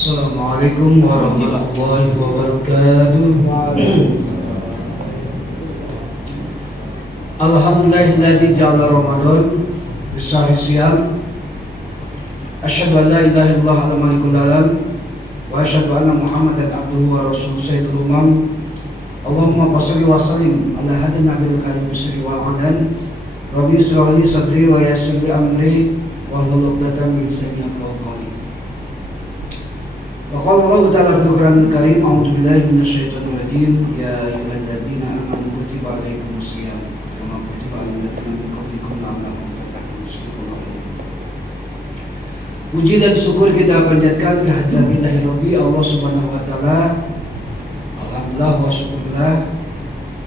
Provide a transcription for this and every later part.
Assalamualaikum warahmatullahi wabarakatuh. Alhamdulillahilladzi ja'ala Ramadan bisahri siyam. Asyhadu an la ilaha illallah al-malikul alam wa asyhadu anna Muhammadan abduhu wa rasuluhu sayyidul umam. Allahumma shalli wa sallim ala hadin nabiyil karim bisri wa alan. Rabbi shrah li sadri wa yassir li amri wa hlul 'uqdatam min lisani yafqahu qawli. Wa qala Allah ta'ala fil Qur'anil Karim, a'udzu billahi minasyaitonir rajim, ya ayyuhalladzina amanu kutiba 'alaikumus shiyam kama kutiba 'alal ladzina min qablikum la'allakum tattaqun. Puji dan syukur kita panjatkan kehadirat Ilahi Rabbi Allah Subhanahu wa taala. Alhamdulillah wa syukurlah,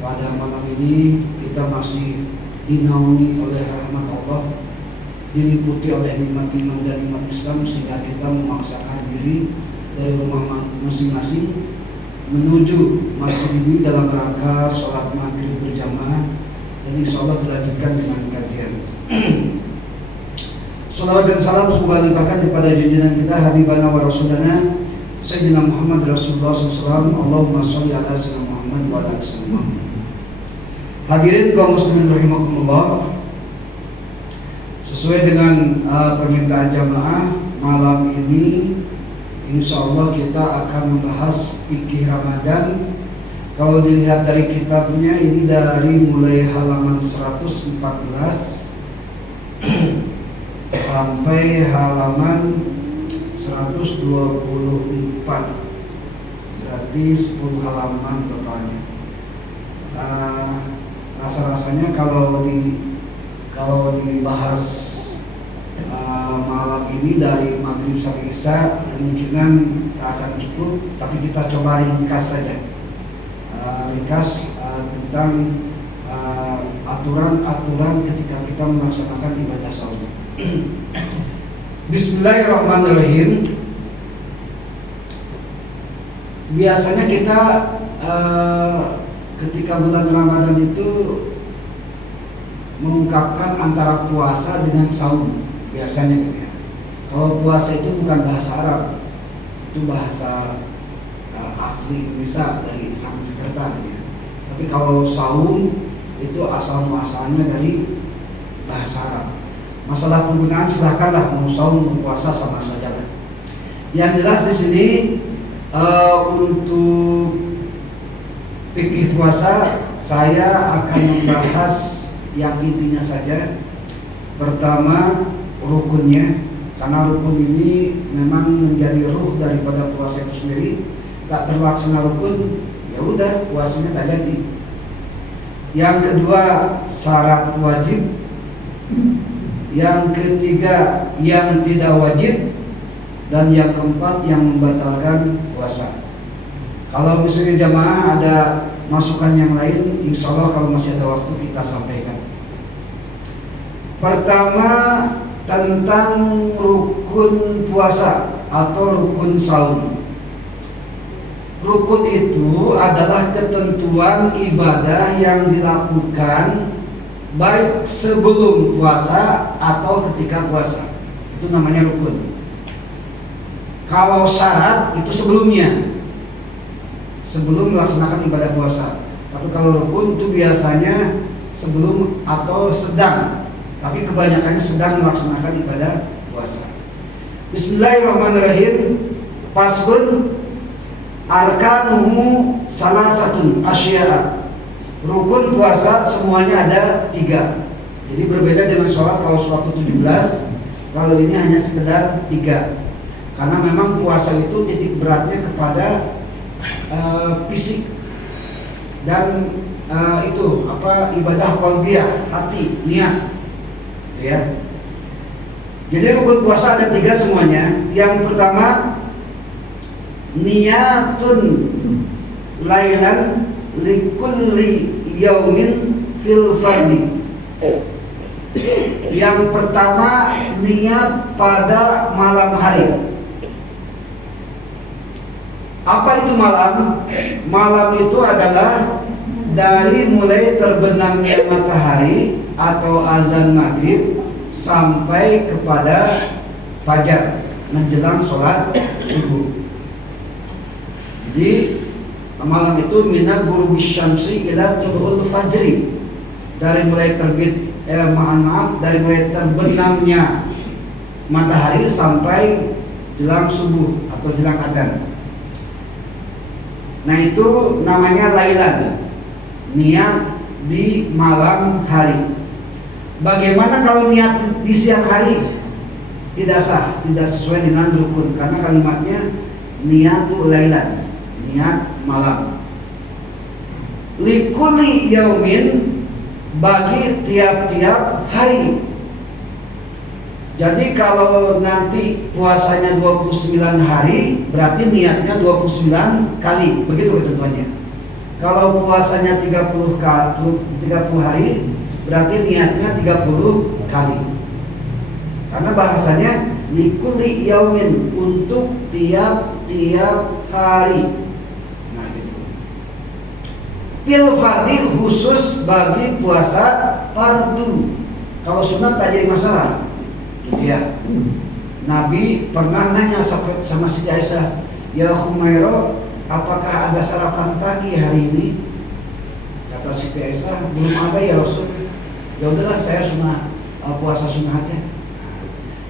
pada malam ini kita masih dinaungi oleh rahmat Allah, diliputi oleh nikmat-nikmat dari iman Islam, sehingga kita memaksakan diri dari rumah masing-masing menuju masjid ini dalam rangka sholat maghrib berjamaah, dan insya Allah dilanjutkan dengan kajian. Salawat dan salam semoga limpahkan kepada junjungan kita Habibana wa Rasulana Sayyidina Muhammad Rasulullah SAW. Allahumma sholli ala sayyidina Muhammad wa ala sayyidina Muhammad. Hadirin kaum muslimin rahimakumullah, sesuai dengan permintaan jamaah, malam ini insya Allah kita akan membahas fikih Ramadan. Kalau dilihat dari kitabnya, ini dari mulai halaman 114 sampai halaman 124, berarti 10 halaman totalnya. Rasa-rasanya kalau dibahas malam ini dari maghrib sampai isya kemungkinan tak akan cukup, tapi kita coba ringkas saja, tentang aturan-aturan ketika kita melaksanakan ibadah saum. Bismillahirrahmanirrahim. Biasanya kita ketika bulan Ramadan itu mengungkapkan antara puasa dengan saum, biasanya gitu ya. Kalau puasa itu bukan bahasa Arab, itu bahasa asli Indonesia dari Sanskerta gitu ya. Tapi kalau saum itu asal muasalnya dari bahasa Arab. Masalah penggunaan silahkanlah, mau saum mau puasa sama saja lah. Yang jelas di sini untuk fikih puasa saya akan membahas yang intinya saja. Pertama, rukunnya, karena rukun ini memang menjadi ruh daripada puasa itu sendiri. Tak terlaksana rukun, ya udah puasanya tak jadi. Yang kedua, syarat wajib. Yang ketiga, yang tidak wajib. Dan yang keempat, yang membatalkan puasa. Kalau misalnya jamaah ada masukan yang lain, insya Allah kalau masih ada waktu kita sampaikan. Pertama, tentang rukun puasa atau rukun saum. Rukun itu adalah ketentuan ibadah yang dilakukan baik sebelum puasa atau ketika puasa. Itu namanya rukun. Kalau syarat itu sebelum melaksanakan ibadah puasa. Tapi kalau rukun itu biasanya sebelum atau sedang. Tapi kebanyakannya sedang melaksanakan ibadah puasa. Bismillahirrahmanirrahim. Faslun arkanuhu salasatun asya'a. Rukun puasa semuanya ada 3. Jadi berbeda dengan sholat. Kalau sholat itu 17, kalau ini hanya sekedar 3. Karena memang puasa itu titik beratnya kepada fisik dan ibadah qalbiyah, hati, niat. Itu ya. Jadi rukun puasa ada 3 semuanya. Yang pertama, niyatun lailan likulli yaumin fil fardi. Yang pertama, niat pada malam hari. Apa itu malam? Malam itu adalah dari mulai terbenamnya matahari atau azan maghrib sampai kepada fajar menjelang sholat subuh. Jadi malam itu minal ghurubi syamsi ila tulu'ul fajri, dari mulai dari mulai terbenamnya matahari sampai jelang subuh atau jelang azan. Nah itu namanya lailan, niat di malam hari. Bagaimana kalau niat di siang hari? Tidak sah, tidak sesuai dengan rukun, karena kalimatnya niatul lailan, niat malam. Likulli yaumin, bagi tiap-tiap hari. Jadi kalau nanti puasanya 29 hari, berarti niatnya 29 kali, begitu ketentuannya. Kalau puasanya 30 hari, berarti niatnya 30 kali. Karena bahasanya likulli yaumin, untuk tiap-tiap hari. Nah gitu. Fil fardi, khusus bagi puasa fardu. Kalau sunat tak jadi masalah. Gitu ya. Nabi pernah nanya sama Siti Aisyah, "Ya Khumairah, apakah ada sarapan pagi hari ini?" Kata Siti Aisyah, "Belum ada ya Rasul." Ya udahlah, saya puasa sunnah aja.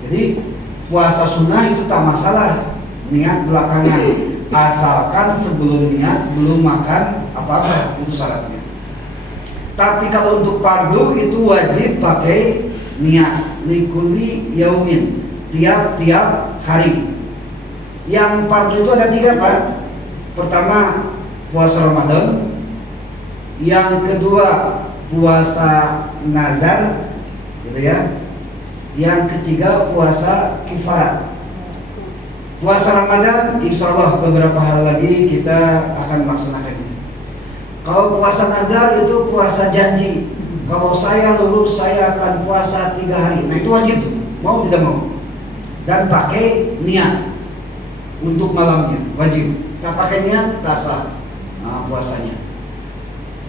Jadi puasa sunnah itu tak masalah, niat belakangan, asalkan sebelum niat belum makan apa-apa, itu syaratnya. Tapi kalau untuk fardu itu wajib pakai niat likulli yaumin, tiap-tiap hari. Yang fardu itu ada 3 Pak. Pertama puasa Ramadan, yang kedua puasa nazar, gitu ya. Yang ketiga puasa kifarat. Puasa Ramadan insya Allah beberapa hari lagi kita akan melaksanakannya. Kalau puasa nazar itu puasa janji. Kalau saya lulus saya akan puasa 3 hari. Nah itu wajib tuh, mau tidak mau. Dan pakai niat untuk malamnya, wajib. Tak pakai niat tak sah puasanya.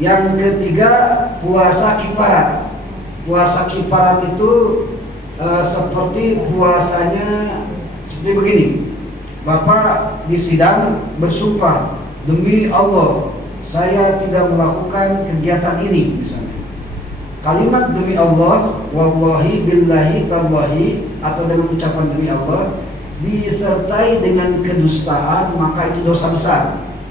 Yang ketiga puasa kifarat. Puasa kifarat itu seperti puasanya seperti begini. Bapak di sidang bersumpah, demi Allah saya tidak melakukan kegiatan ini misalnya. Kalimat demi Allah, wallahi billahi tallahi, atau dengan ucapan demi Allah disertai dengan kedustaan, maka itu dosa besar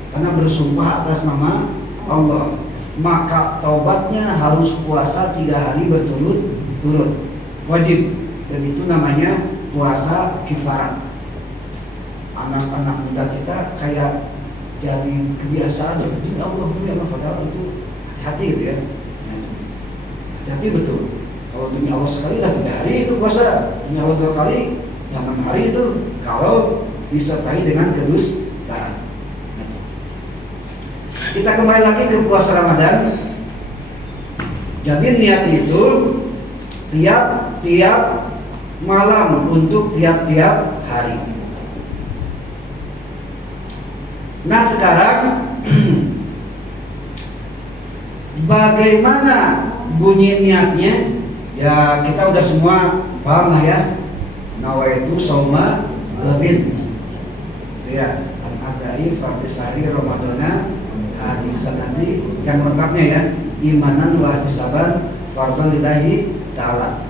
karena bersumpah atas nama Allah. Maka taubatnya harus puasa 3 hari berturut-turut, wajib. Dan itu namanya puasa kifarat. Anak-anak muda kita kayak jadi kebiasaan, demi Allah, padahal itu hati-hati gitu ya. Hati-hati betul. Kalau demi Allah sekali lah 3 hari itu puasa, demi Allah 2 kali ya 6 hari itu, kalau disertai dengan kedustaan. Kita kembali lagi ke puasa Ramadan. Jadi niatnya itu tiap-tiap malam untuk tiap-tiap hari. Nah sekarang bagaimana bunyi niatnya? Ya kita udah semua paham lah ya. Nawaitu sauma ghadin. Itu ya, an-adai fardhi sahri ramadhana hadis nanti yang lengkapnya ya. Imanan wa ihtisaban fardhu lillahi ta'ala.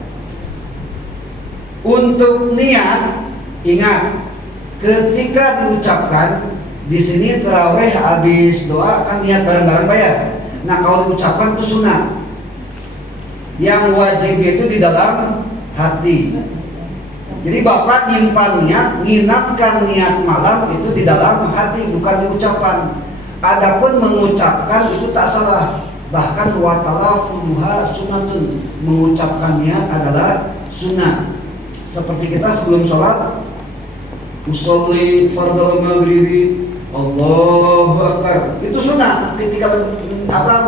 Untuk niat, ingat ketika diucapkan di sini terawih habis doa kan niat bareng-bareng bayar. Nah kalau diucapkan itu sunat. Yang wajib itu di dalam hati. Jadi bapak nyimpan niat, nginapkan niat malam itu di dalam hati, bukan diucapkan. Adapun mengucapkan itu tak salah. Bahkan wa talaffuha sunnatun, mengucapkan niat adalah sunnah. Seperti kita sebelum sholat, usolli fardhu maghribi, Allahu Akbar, itu sunnah. Ketika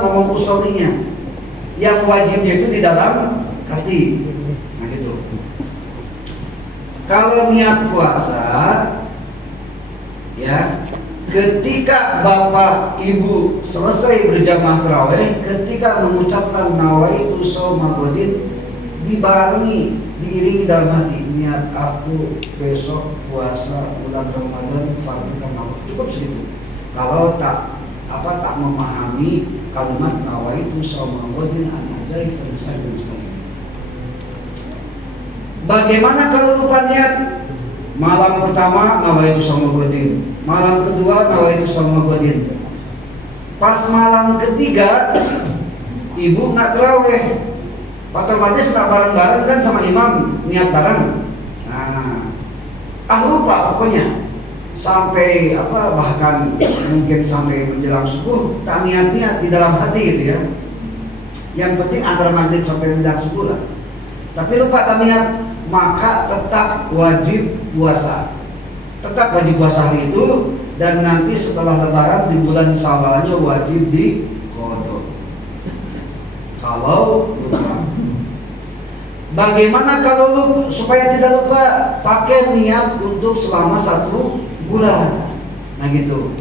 ngomong usollinya, yang wajibnya itu di dalam hati. Nah gitu. Kalau niat puasa, ya, ketika bapak ibu selesai berjamaah tarawih, ketika mengucapkan nawaitu shauma ghadin, dibarengi, diiringi dalam hati, niat aku besok puasa bulan Ramadan fardhu karena cukup segitu. Kalau tak memahami kalimat nawaitu shauma ghadin an-najai fadisai dan sebagainya. Bagaimana kalau lupa niat? Malam pertama nawaitu shauma ghadin, malam kedua nawaitu shauma ghadin. Pas malam ketiga ibu nggak tarawih, otomatis nggak bareng-bareng kan sama imam niat bareng. Nah, lupa pokoknya. Sampai bahkan mungkin sampai menjelang subuh tak niat-niat di dalam hati gitu ya. Yang penting antara maghrib sampai menjelang subuh lah. Tapi lupa tak niat, maka tetap wajib puasa. Tetap wajib puasa hari itu, dan nanti setelah lebaran di bulan Syawalnya wajib diqadha. Kalau lupa. Bagaimana kalau supaya tidak lupa? Pakai niat untuk selama 1 bulan. Nah gitu.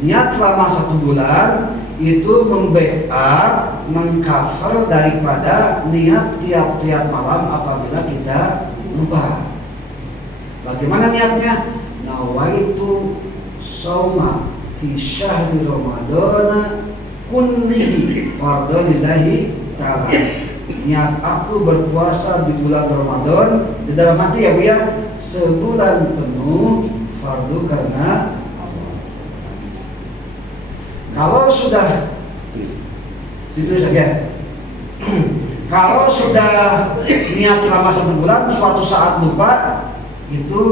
Niat selama 1 bulan itu membackup, mengcover daripada niat tiap-tiap malam apabila kita lupa. Bagaimana niatnya? Nawaitu shauma fi syahri ramadhana kullihi fardhu lillahi ta'ala. Niat aku berpuasa di bulan Ramadan di dalam hati ya Bu ya, sebulan penuh fardu karena Allah. Kalau sudah itu saja. Kalau sudah niat selama 1 bulan, suatu saat lupa, itu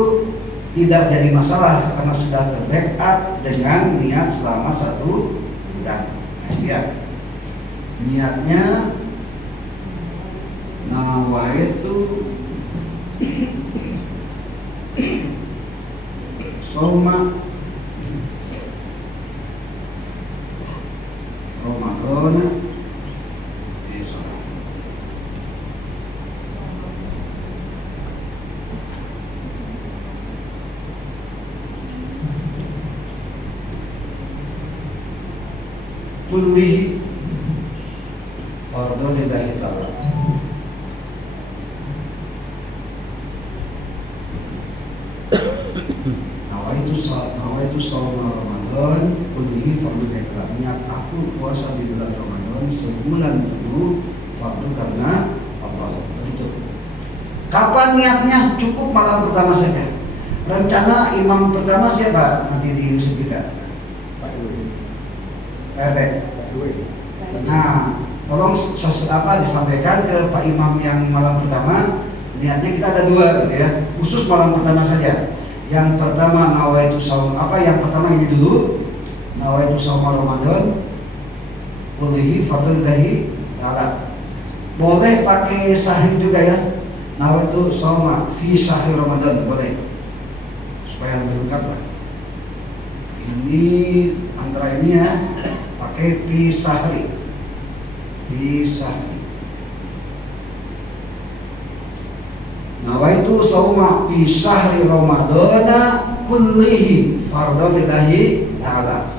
tidak jadi masalah karena sudah terbackup dengan niat selama 1 bulan. Nah, ya. Niatnya nawaitu shauma ramadhana kullihi fardhu lillahi ta'ala. Nawaitu shauma Ramadan kullihi fardhu lillahi ta'ala. Niat aku puasa di bulan Ramadan sebulan penuh fardu karena Allah. Begitu. Kapan niatnya? Cukup malam pertama saja. Rencana imam pertama siapa nanti di musim kita? Pak RT. Nah, tolong disampaikan ke Pak Imam yang malam pertama. Niatnya kita ada 2 gitu ya, khusus malam pertama saja. Yang pertama nawaitu shaum, yang pertama ini dulu, nawaitu shaum Ramadan kullihi fardhullahi ta'ala. Boleh pakai sahih juga ya, nawaitu shaum fi sahih Ramadan boleh, supaya lebih lengkap lah. Ini antara ini ya, pakai fi sahih. Nawaitu shauma fi syahri ramadhana kullihi fardhu lillahi ta'ala.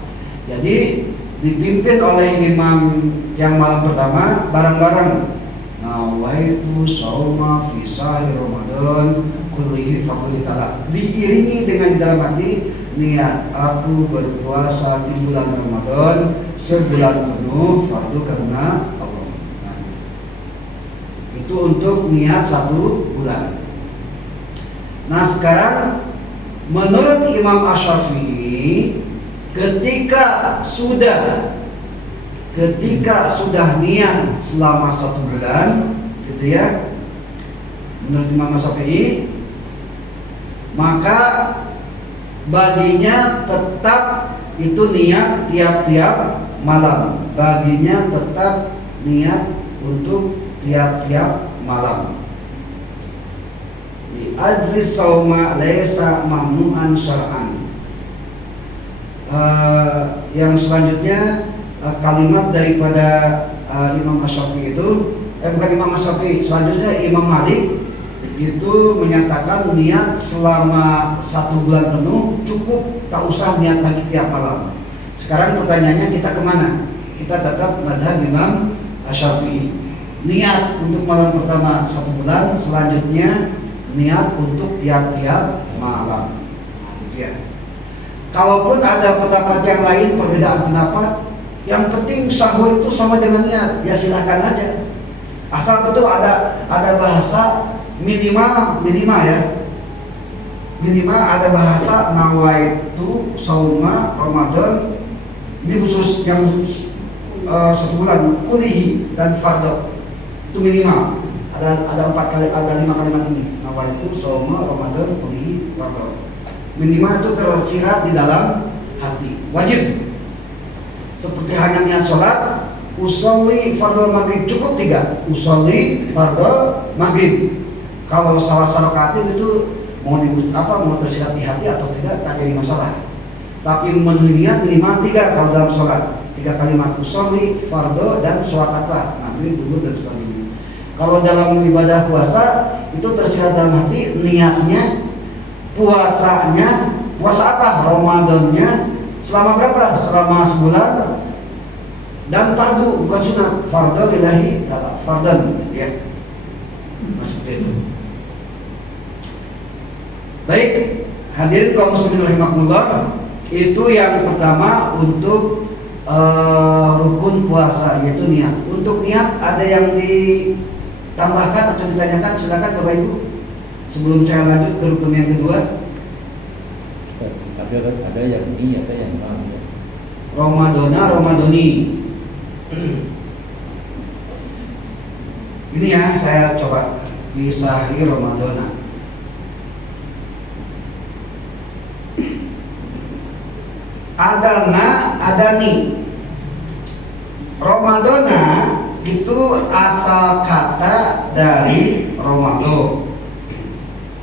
Jadi dipimpin oleh imam yang malam pertama bareng-bareng. Nawaitu shauma fi syahri Ramadan kullihi fardhu lillahi ta'ala. Diiringi dengan di dalam hati niat aku berpuasa di bulan Ramadan sebulan penuh fardu karena Allah. Nah, itu untuk niat 1 bulan. Nah sekarang menurut Imam Asy-Syafi'i ketika sudah niat selama 1 bulan gitu ya, menurut Imam Asy-Syafi'i maka baginya tetap itu niat tiap-tiap malam. Baginya tetap niat untuk tiap-tiap malam. Di ajli sauma laisa mamnu'an syar'an. Yang selanjutnya kalimat daripada Imam Asy-Syafi'i itu bukan Imam Asy-Syafi'i, selanjutnya Imam Malik itu menyatakan niat selama 1 bulan penuh cukup, tak usah niat lagi tiap malam. Sekarang pertanyaannya kita kemana? Kita tetap mazhab Imam Asy-Syafi'i. Niat untuk malam pertama 1 bulan, selanjutnya niat untuk tiap-tiap malam. Nah, gitu ya. Kalaupun ada pendapat yang lain, perbedaan pendapat, yang penting sahur itu sama dengan niat, ya silakan aja. Asal betul ada bahasa minimal ya. Minimal ada bahasa nawaitu shauma Ramadan, ini khusus yang 1 bulan kulihi dan fardhu. Itu minimal. Ada 5 kalimat ini. Nawaitu shauma Ramadan kulihi fardhu. Minimal itu tersirat di dalam hati. Wajib. Seperti hanya niat sholat, usolli fardhu maghrib cukup 3. Usolli fardhu maghrib. Kalau salah rakaat itu mau tersirat di hati atau tidak tak jadi masalah. Tapi memenuhi niat minimal 3 kalau dalam sholat. 3 kalimat usolli, fardhu dan sholat apa, maghrib, duhur dan sebagainya. Kalau dalam ibadah puasa itu tersirat dalam hati niatnya. Puasanya, puasa apa? Ramadannya selama berapa? Selama sebulan. Dan fardu, bukan sunat. Fardhu lillahi ta'ala, fardan ya. Seperti itu. Baik, hadirin kaum muslimin rahimakumullah, itu yang pertama untuk rukun puasa, yaitu niat. Untuk niat ada yang ditambahkan atau ditanyakan, silakan Bapak Ibu. Sebelum saya lanjut ke rukun yang kedua. Ada yang ini, ada yang mana? Ramadoni. Ini ya, saya coba di Sahih Ramadana. Adani. Ramadana itu asal kata dari Romado.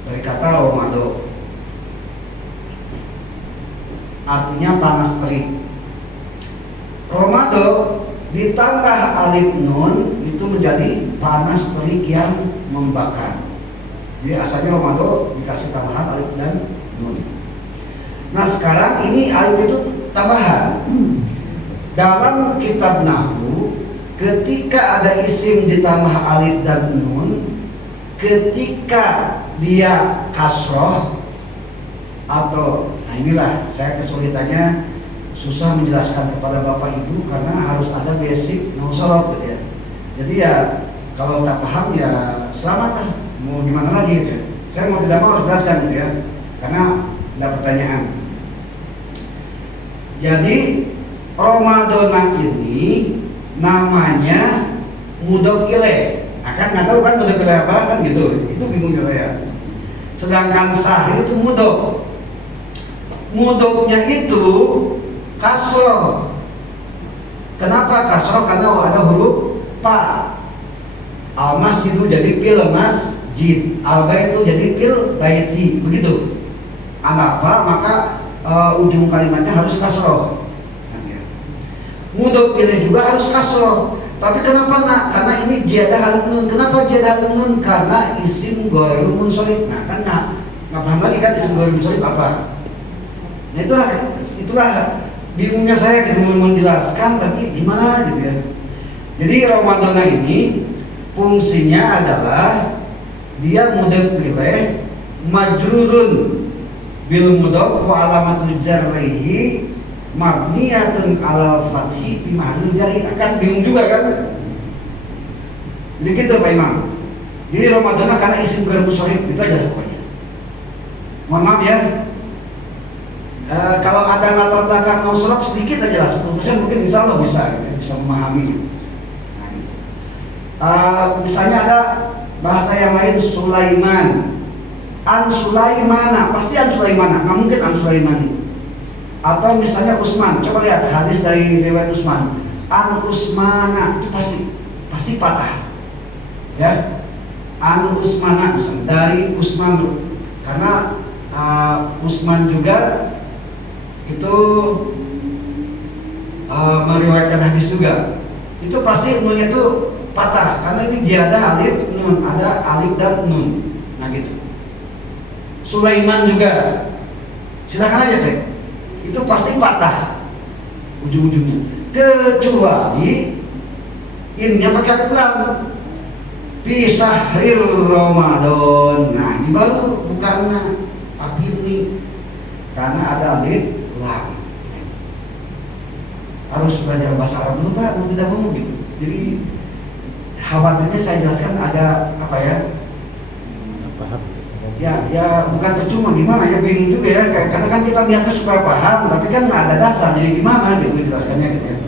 Dari kata Romado. Artinya panas terik. Romado ditambah alif nun itu menjadi panas terik yang membakar. Jadi asalnya Romado dikasih tambahan alif dan nun. Nah sekarang ini alif itu tambahan. Dalam kitab nahwu ketika ada isim ditambah alif dan nun, ketika dia kasroh atau, nah inilah saya kesulitannya susah menjelaskan kepada Bapak Ibu karena harus ada basic nausolot gitu ya. Jadi ya kalau tak paham ya selamat lah, mau gimana lagi gitu ya. Saya mau tidak mau harus jelaskan gitu ya, karena ada pertanyaan. Jadi Ramadana ini namanya mudhof ilaih. Nah kan nggak tahu kan mudhof ilaih apa kan gitu, itu bingung juga ya. Sedangkan sahih itu mudhof. Mudhofnya itu kasroh. Kenapa kasroh? Karena ada huruf pa. Al-masjid itu jadi fil masjid, al-bait itu jadi fil baiti, begitu. Kenapa? Maka ujung kalimatnya harus kasroh. Mudhof ilaih juga harus kasroh. Tapi kenapa nggak? Karena ini jiadah alif nun. Kenapa jiadah alif nun? Karena isim ghairu munsharif. Nah kan nggak paham lagi kan isim ghairu munsharif apa? Nah itulah bingungnya saya gitu menjelaskan, tapi gimana gitu ya. Jadi Ramadan ini fungsinya adalah dia mudhaf ilaih majrurun bil mudhaf wa alamatul jarrihi mabniyatun ala fathi fi mahallil jarri. Akan bingung juga kan? Jadi gitu Pak Imam. Jadi Ramadan karena isim ghair musharrif itu aja pokoknya. Mohon maaf ya. Kalau ada latar belakang nausurab sedikit aja lah, 10% mungkin insya Allah bisa memahami gitu. Nah, gitu. Misalnya ada bahasa yang lain Sulaiman, An Sulaimana, pasti An Sulaimana, nggak mungkin An Sulaimani. Atau misalnya Utsman, coba lihat hadis dari riwayat Utsman, An Utsmana itu pasti patah, ya. An Utsmana dari Utsman, karena Utsman juga itu meriwayatkan hadis juga. Itu pasti nunnya itu patah karena ini dia ada alif nun, ada alif dan nun. Nah gitu. Sulaiman juga, silakan aja cek. Itu pasti patah ujung-ujungnya. Kecuali innya pakai alif lam. Pisah Ramadan. Nah ini baru bukan tapi ini karena ada alif lam. Harus belajar bahasa Arab dulu Pak, mau tidak mau gitu. Jadi khawatirnya saya jelaskan ada apa ya? Paham. Ya bukan percuma, gimana ya, bingung juga ya. Karena kan kita niatnya supaya paham, tapi kan nggak ada dasar. Jadi gimana gitu menjelaskannya gitu ya.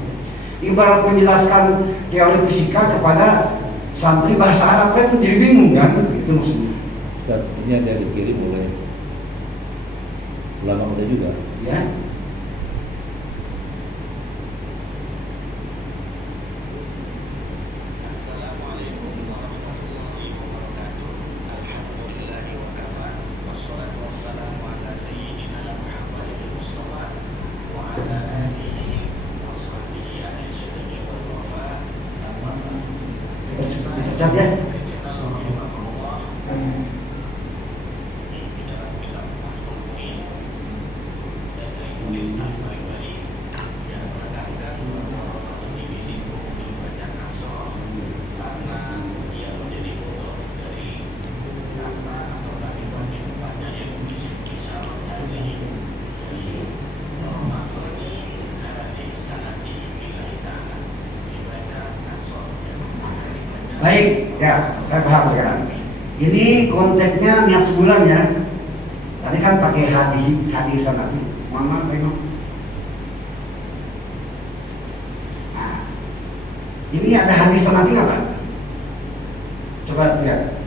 Ibarat menjelaskan teori fisika kepada santri bahasa Arab kan jadi bingung kan? Itu maksudnya. Ini ada dikirim oleh ulama muda juga. Ya. Assalamualaikum warahmatullahi wabarakatuh. Alhamdulillahi wa kafa. Wassalatu wassalamu ala sayyidina Muhammadin Mustafa wa ala alihi wa sahbihi ahli syuhri wal wafa. Amma ba'du. Dipecat ya. Baik, ya, saya paham sekarang. Ini konteksnya niat sebulan ya. Tadi kan pakai hadi sanati. Mama pengen. Nah, ini ada hadi sanati nggak Pak? Coba lihat.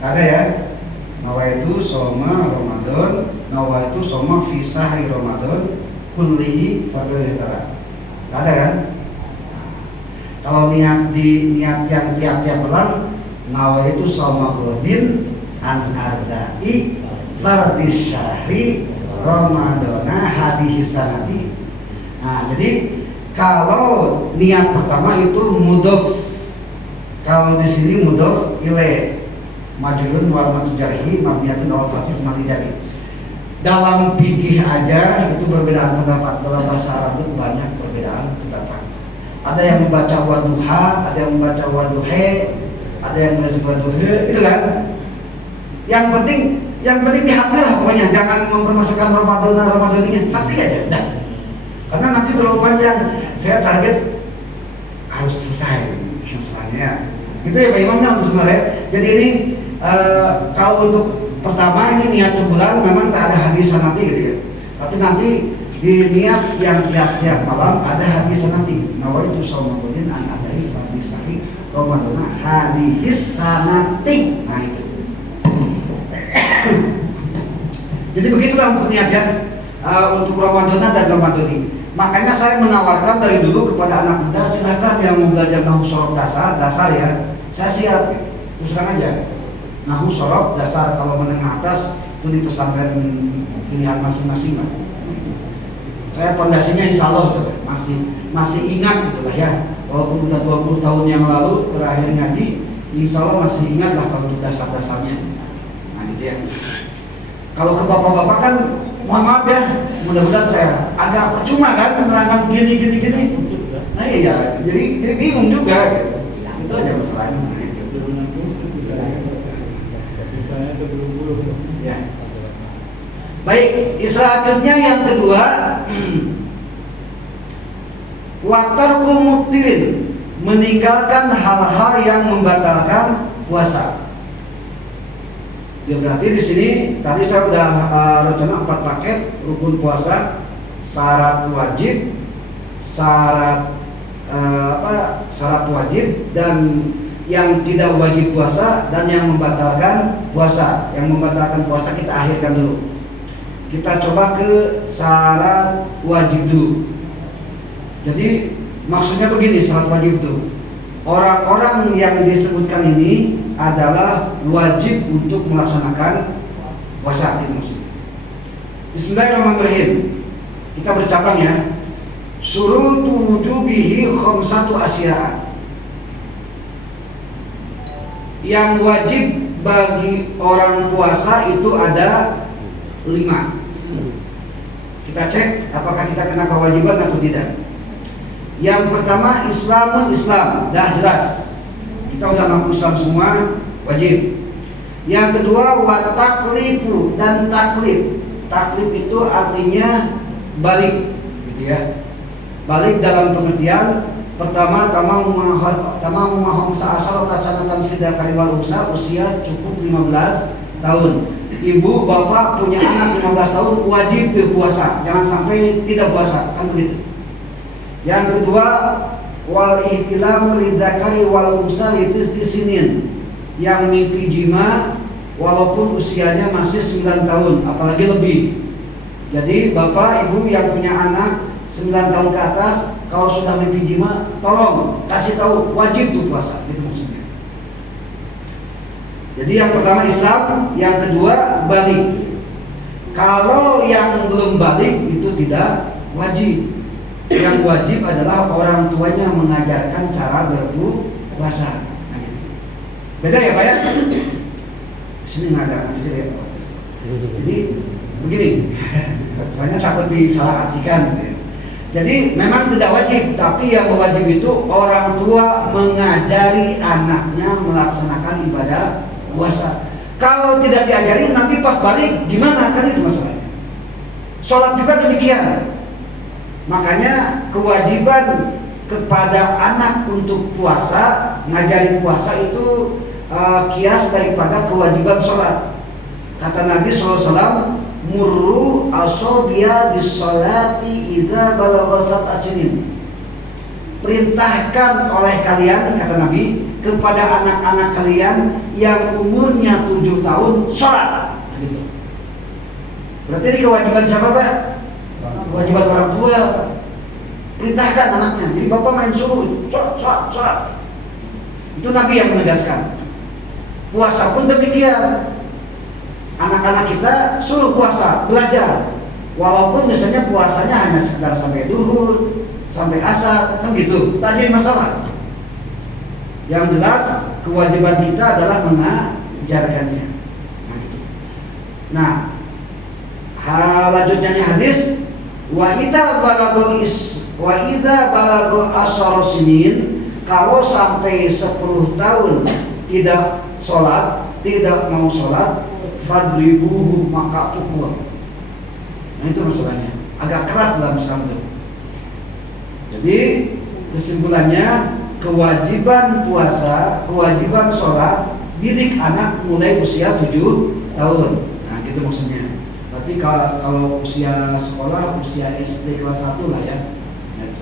Ada ya. Nawaitu soma Ramadan, nawaitu soma fi sahri Ramadan, kullihi fardhu hetara. Ada kan? Kalau niat yang tiap-tiap bulan, nawaitu soma budin an adai fardis syahri Ramadana hadihi sanati. Nah, jadi kalau niat pertama itu mudhof. Kalau di sini mudhof ilaih majrurun wa alamatu jarhi mabniyatun ala fathih fi jari. Dalam fikih aja itu perbedaan pendapat. Dalam bahasa Arab itu banyak perbedaan pendapat. Ada yang membaca waduha, ada yang membaca waduhe, ada yang membaca waduhe, itu kan. Yang penting di hati lah pokoknya, jangan mempermasalahkan Ramadaninya, hati aja, dah. Karena nanti terlalu panjang, saya target harus selesai masalahnya. Itu ya Pak Imamnya untuk sebenarnya. Jadi ini kalau untuk pertama ini niat sebulan memang tak ada hadis nanti gitu ya. Tapi nanti di niat yang tiap-tiap malam ada hadis nanti. Nawaitu shaumudin an adai fardhi sahih Ramadana hadis sanati. Nah itu. Jadi begitulah untuk niatnya untuk Ramadana dan Ramadani. Makanya saya menawarkan dari dulu kepada anak muda, silakan yang mau belajar nahu sorob dasar ya, saya siap. Terus terang aja. Nahu sorob dasar kalau menengah atas itu di pesantren pilihan masing-masing lah. Saya pondasinya insya Allah tuh, masih ingat gitu lah ya. Walaupun udah 20 tahun yang lalu terakhir ngaji, insya Allah masih ingat lah kalau untuk dasar-dasarnya. Nah gitu ya. Kalau ke bapak-bapak kan mohon maaf ya, mudah-mudahan saya agak percuma kan menerangkan gini. Nah iya, jadi bingung juga gitu. Itu aja masalahnya. Ya. Baik, selanjutnya yang kedua, watarku mubtilin, meninggalkan hal-hal yang membatalkan puasa. Ya berarti di sini tadi saya sudah rencana 4 paket rukun puasa, syarat wajib, syarat syarat wajib dan yang tidak wajib puasa dan yang membatalkan puasa. Yang membatalkan puasa kita akhirkan dulu. Kita coba ke syarat wajib dulu. Jadi maksudnya begini, syarat wajib itu orang-orang yang disebutkan ini adalah wajib untuk melaksanakan puasa gitu maksudnya. Bismillahirrahmanirrahim. Kita bercabang ya. Surutu wujubihi khamsatu asya. Yang wajib bagi orang puasa itu ada 5. Kita cek apakah kita kena kewajiban atau tidak. Yang pertama Islam, dah jelas. Kita udah ngaku Islam semua, wajib. Yang kedua wataklifu dan taklif. Taklif itu artinya balik, gitu ya. Balik dalam pengertian pertama tamam sa'asara tasanatan fidakari wal unsa, usia cukup 15 tahun. Ibu bapak punya anak 15 tahun wajib puasa, jangan sampai tidak puasa, kan begitu. Yang kedua wal ihtilam lidzakari wal unsa litis'i sinin, yang mimpi jima walaupun usianya masih 9 tahun apalagi lebih. Jadi bapak ibu yang punya anak 9 tahun ke atas kalau sudah mimpi jima tolong kasih tahu, wajib tuh puasa, gitu maksudnya. Jadi yang pertama Islam, yang kedua balik. Kalau yang belum balik itu tidak wajib. Yang wajib adalah orang tuanya mengajarkan cara berpuasa. Nah, gitu. Beda ya Pak ya? Sini ngajar anak kecil ya. Jadi begini, soalnya takut disalah artikan gitu ya. Jadi memang tidak wajib, tapi yang wajib itu orang tua mengajari anaknya melaksanakan ibadah puasa. Kalau tidak diajari nanti pas balik gimana, kan itu masalahnya. Sholat juga demikian. Makanya kewajiban kepada anak untuk puasa, ngajari puasa itu kias daripada kewajiban sholat. Kata Nabi SAW, murru asobia bisolati idza balagha sab'a sinin. Perintahkan oleh kalian, kata Nabi, kepada anak-anak kalian yang umurnya 7 tahun sholat. Nah, gitu. Berarti ini kewajiban siapa Pak? Kewajiban orang tua. Perintahkan anaknya. Jadi bapak main suruh sholat. Itu Nabi yang menegaskan. Puasa pun demikian. Anak-anak kita suruh puasa, belajar. Walaupun misalnya puasanya hanya sekedar sampai duhur, sampai asar, kan gitu, tak jadi masalah. Yang jelas kewajiban kita adalah mengajarkannya. Nah, gitu. Nah, lanjutnya hadis, wa idza balagha asyara sinin, kalau sampai 10 tahun tidak sholat, tidak mau sholat, fadribuhu, maka pukul. Nah itu masalahnya, agak keras dalam Islam itu. Jadi kesimpulannya, kewajiban puasa, kewajiban sholat, didik anak mulai usia 7 tahun. Nah gitu maksudnya. Berarti kalau usia sekolah, usia SD kelas 1 lah ya. Nah,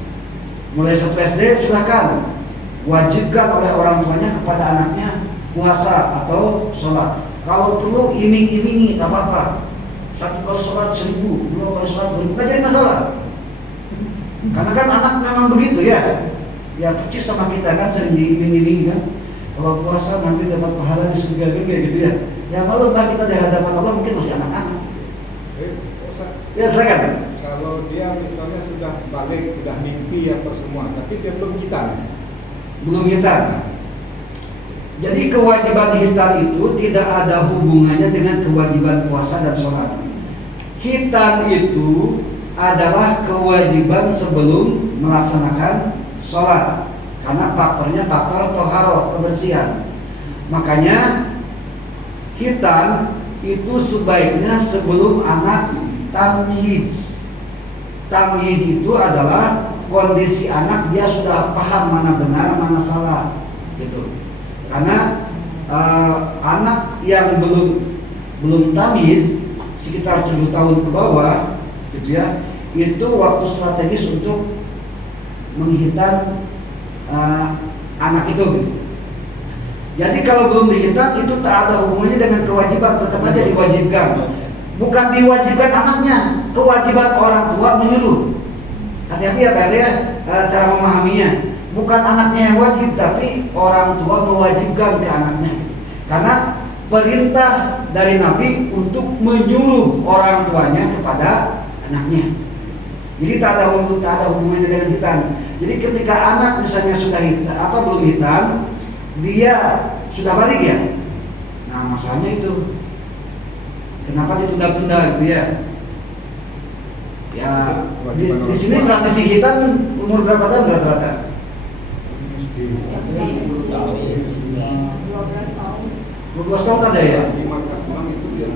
mulai 1 SD silakan wajibkan oleh orang tuanya kepada anaknya puasa atau sholat. Kalau perlu iming-imingi, tak apa-apa. 1 kali sholat 1000, 2 kali sholat 1000, nggak jadi masalah. Karena kan anak memang begitu ya. Ya percis sama kita kan sering diiming-imingi kan. Kalau puasa nanti dapat pahala di surga kayak gitu ya. Ya malu lah kita di hadapan Allah mungkin masih anak-anak. Ya silakan. Kalau dia misalnya sudah balik, sudah mimpi apa semua, tapi dia belum hitam. Belum hitam. Jadi kewajiban hitam itu tidak ada hubungannya dengan kewajiban puasa dan sholat. Khitan itu adalah kewajiban sebelum melaksanakan sholat, karena faktornya faktor toharoh, kebersihan. Makanya khitan itu sebaiknya sebelum anak tamyiz. Tamyiz itu adalah kondisi anak dia sudah paham mana benar mana salah, gitu. Karena anak yang belum tamyiz sekitar 7 tahun ke bawah, gitu ya, itu waktu strategis untuk menghitan anak itu, gitu. Jadi kalau belum dihitan itu tak ada hubungannya dengan kewajiban, tetap aja diwajibkan. Bukan diwajibkan anaknya, kewajiban orang tua menyuruh. Hati-hati ya Pak ya, cara memahaminya. Bukan anaknya yang wajib, tapi orang tua mewajibkan ke anaknya. Karena perintah dari Nabi untuk menyuruh orang tuanya kepada anaknya. Jadi tak ada hubungannya dengan hitan. Jadi ketika anak misalnya sudah belum hitan, dia sudah balik ya. Nah masalahnya itu kenapa ditunda-tunda gitu ya? Ya di sini tradisi hitan umur berapa tahun rata-rata? 12 tahun ada ya? 15 tahun itu dia.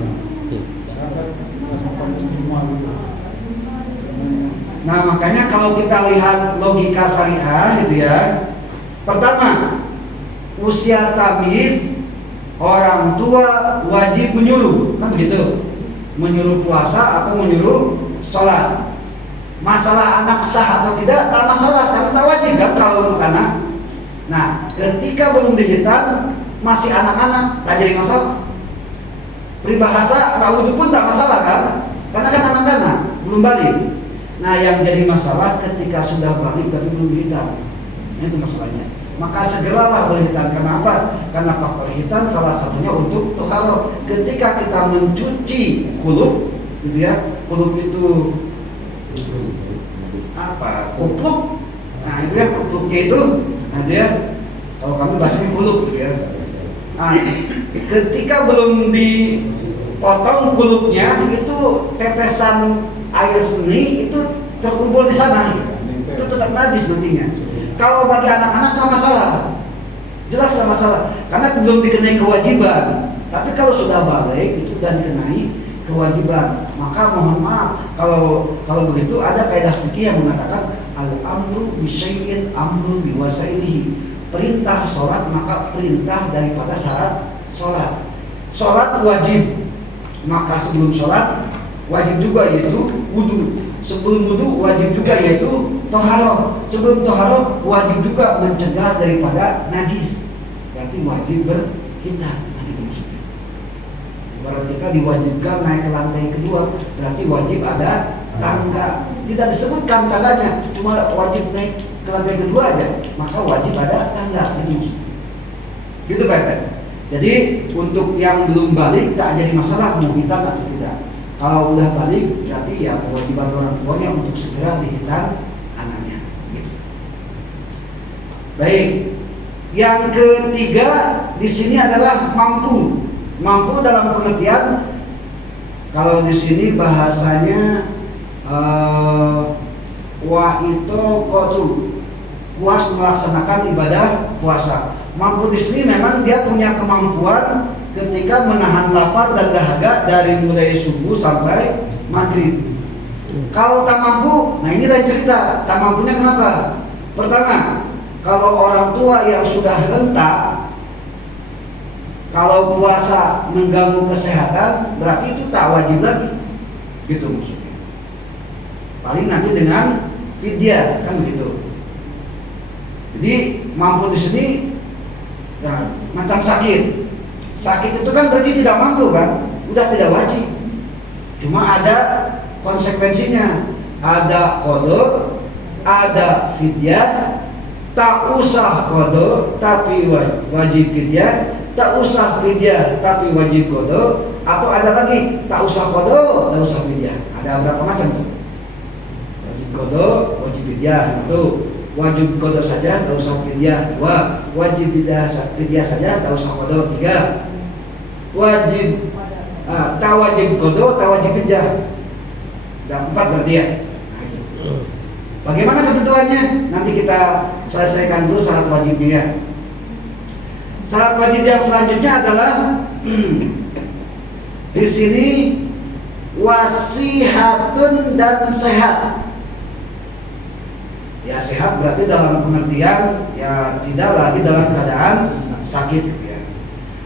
Nah makanya kalau kita lihat logika syariah gitu ya, pertama usia tamyiz orang tua wajib menyuruh, kan begitu, menyuruh puasa atau menyuruh sholat. Masalah anak sah atau tidak tak masalah, karena tak wajib kan kalau untuk anak. Nah ketika belum dihitan masih anak-anak tak jadi masalah. Peribahasa nggak wudhu pun tak masalah kan, karena kan anak-anak belum balik. Nah yang jadi masalah ketika sudah balik tapi belum dihitan, nah, itu masalahnya. Maka segeralah berhitan. Kenapa? Karena faktor hitan salah satunya untuk toharoh. Ketika kita mencuci kulub, gitu ya, kulub itu apa? Kupluk. Nah itu ya kupluknya itu, nah itu ya. Kalau kami bahasanya kulub, gitu ya. Nah, ketika belum dipotong kulubnya, itu tetesan air seni itu terkumpul di sana, gitu. Itu tetap najis nantinya. Kalau bagi anak-anak tak masalah, jelas tak masalah, karena belum dikenai kewajiban. Tapi kalau sudah balik itu sudah dikenai kewajiban. Maka mohon maaf kalau begitu ada kaidah fikih yang mengatakan al-amru bisyai'in amrun biwasailihi. Perintah sholat maka perintah daripada syarat sholat. Sholat wajib, maka sebelum sholat wajib juga yaitu wudu. Sebelum wudu wajib juga yaitu toharoh. Sebelum toharoh wajib juga mencegah daripada najis. Berarti wajib berhitan. Nah gitu maksudnya. Ibarat kita diwajibkan naik ke lantai kedua, berarti wajib ada tangga. Tidak disebutkan tangganya, cuma wajib naik ke lantai kedua aja, maka wajib ada tangga. Gitu maksudnya. Gitu Pak. Jadi untuk yang belum balik tak jadi masalah mau hitan atau tidak. Kalau udah balik berarti ya kewajiban orang tuanya untuk segera dihitan anaknya. Gitu. Baik. Yang ketiga di sini adalah mampu. Mampu dalam pengertian kalau di sini bahasanya wa itu kotu, kuat melaksanakan ibadah puasa. Mampu di sini memang dia punya kemampuan ketika menahan lapar dan dahaga dari mulai subuh sampai maghrib. Kalau tak mampu, nah ini lain cerita. Tak mampunya kenapa? Pertama, kalau orang tua yang sudah renta, kalau puasa mengganggu kesehatan, berarti itu tak wajib lagi. Gitu maksudnya. Paling nanti dengan fidyah, kan begitu. Jadi mampu di sini, nah, macam sakit. Sakit itu kan berarti tidak mampu kan, udah tidak wajib. Cuma ada konsekuensinya, ada qada, ada fidyah. Tak usah qada tapi wajib fidyah, tak usah fidyah tapi wajib qada, atau ada lagi tak usah qada, tak usah fidyah. Ada berapa macam tuh? Wajib qada, wajib fidyah satu. Wajib qada saja, tak usah fidyah dua. Wajib fidyah saja, tak usah qada tiga. Wajib tak wajib qada, tak wajib fidyah Dan 4 berarti ya. Nah, itu. Bagaimana ketentuannya? Nanti kita selesaikan dulu syarat wajibnya ya. Syarat wajib yang selanjutnya adalah di sini wasihatun dan sehat. Ya sehat berarti dalam pengertian ya tidak lagi dalam keadaan sakit gitu ya.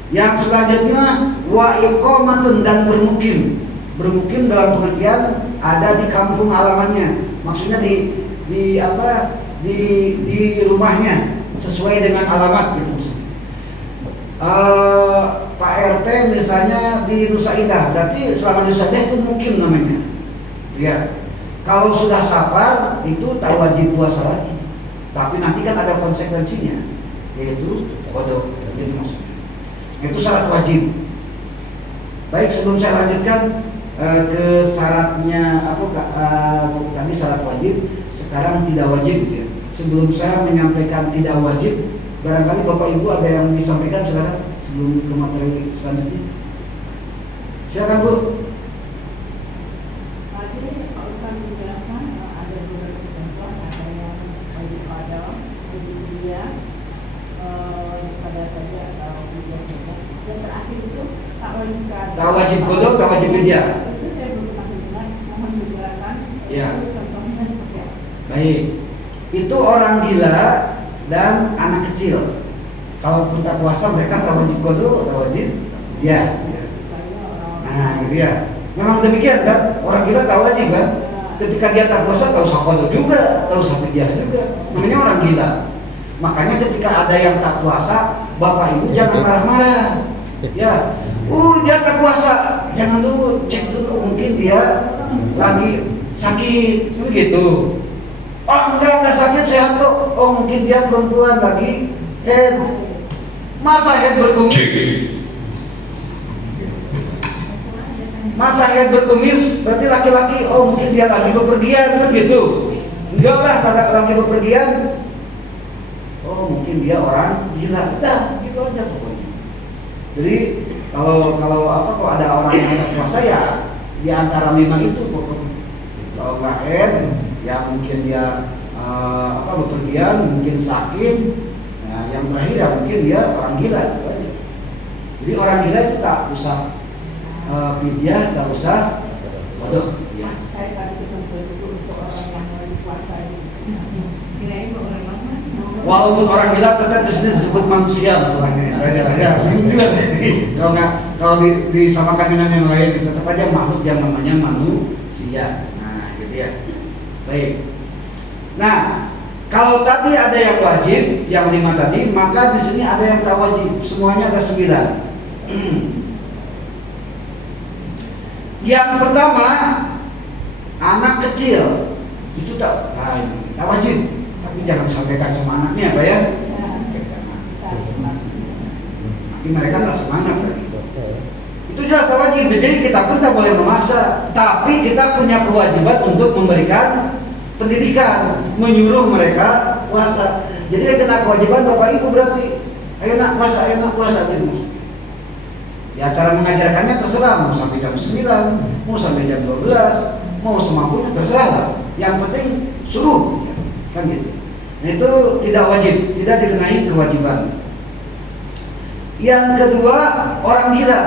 Yang selanjutnya wa iqamatun dan bermukim. Bermukim dalam pengertian ada di kampung halamannya. Maksudnya di rumahnya sesuai dengan alamat gitu. Pak RT misalnya di Nusa Indah, berarti selama di Nusa Indah itu mukim namanya. Ya. Kalau sudah safar itu tak wajib puasa lagi. Tapi nanti kan ada konsekuensinya, yaitu qada, itu maksudnya. Itu syarat wajib. Baik, sebelum saya lanjutkan ke syaratnya tadi syarat wajib, sekarang tidak wajib gitu ya. Sebelum saya menyampaikan tidak wajib, barangkali Bapak Ibu ada yang disampaikan sekarang sebelum ke materi selanjutnya. Silakan Bu. Tak wajib kodok, tak wajib media. Ya. Baik. Itu orang gila dan anak kecil. Kalau pun tak puasa mereka tak wajib kodok, tak wajib media. Nah, gitu ya. Memang demikian kan? Orang gila tak wajib kan? Ketika dia tak puasa, tak usah kodok juga, tak usah media juga. Namanya orang gila. Makanya ketika ada yang tak puasa, Bapak Ibu jangan marah-marah. Ya. Dia tak puasa, jangan dulu cek dulu, mungkin dia lagi sakit, begitu. Oh enggak sakit, sehat kok. Oh mungkin dia perempuan lagi head. Masa head berkumis? Masa head berkumis berarti laki-laki. Oh mungkin dia lagi bepergian kan gitu. Enggak lah, lagi bepergian. Oh mungkin dia orang gila. Dah, gitu aja pokoknya. Jadi kalau ada orang yang tidak puasa ya di antara 5 itu pokoknya. Kalau nggak head, ya mungkin dia bepergian, mungkin sakit. Nah, yang terakhir ya mungkin dia orang gila gitu aja. Jadi orang gila itu tak usah fidyah, tak usah bodoh. Ya. Walaupun orang gila tetap di sini disebut manusia masalahnya. Ya, bingung juga sih. Kalau disamakan dengan yang lain tetap aja makhluk yang namanya manusia. Nah, gitu ya. Baik. Nah, kalau tadi ada yang wajib, yang 5 tadi, maka di sini ada yang tak wajib. Semuanya ada 9. Yang pertama, anak kecil itu tak wajib. Tapi jangan sampaikan sama anaknya, Pak ya. Nanti mereka tak semangat lagi. Itu jelas tak wajib. Jadi kita pun tak boleh memaksa, tapi kita punya kewajiban untuk memberikan pendidikan, menyuruh mereka puasa. Jadi yang kena kewajiban Bapak Ibu berarti, ayo nak puasa gitu. Ya cara mengajarkannya terserah, mau sampai jam 9, mau sampai jam 12, mau semampunya terserah lah. Yang penting suruh, kan gitu. Nah, itu tidak wajib, tidak dikenai kewajiban. Yang kedua, orang gila.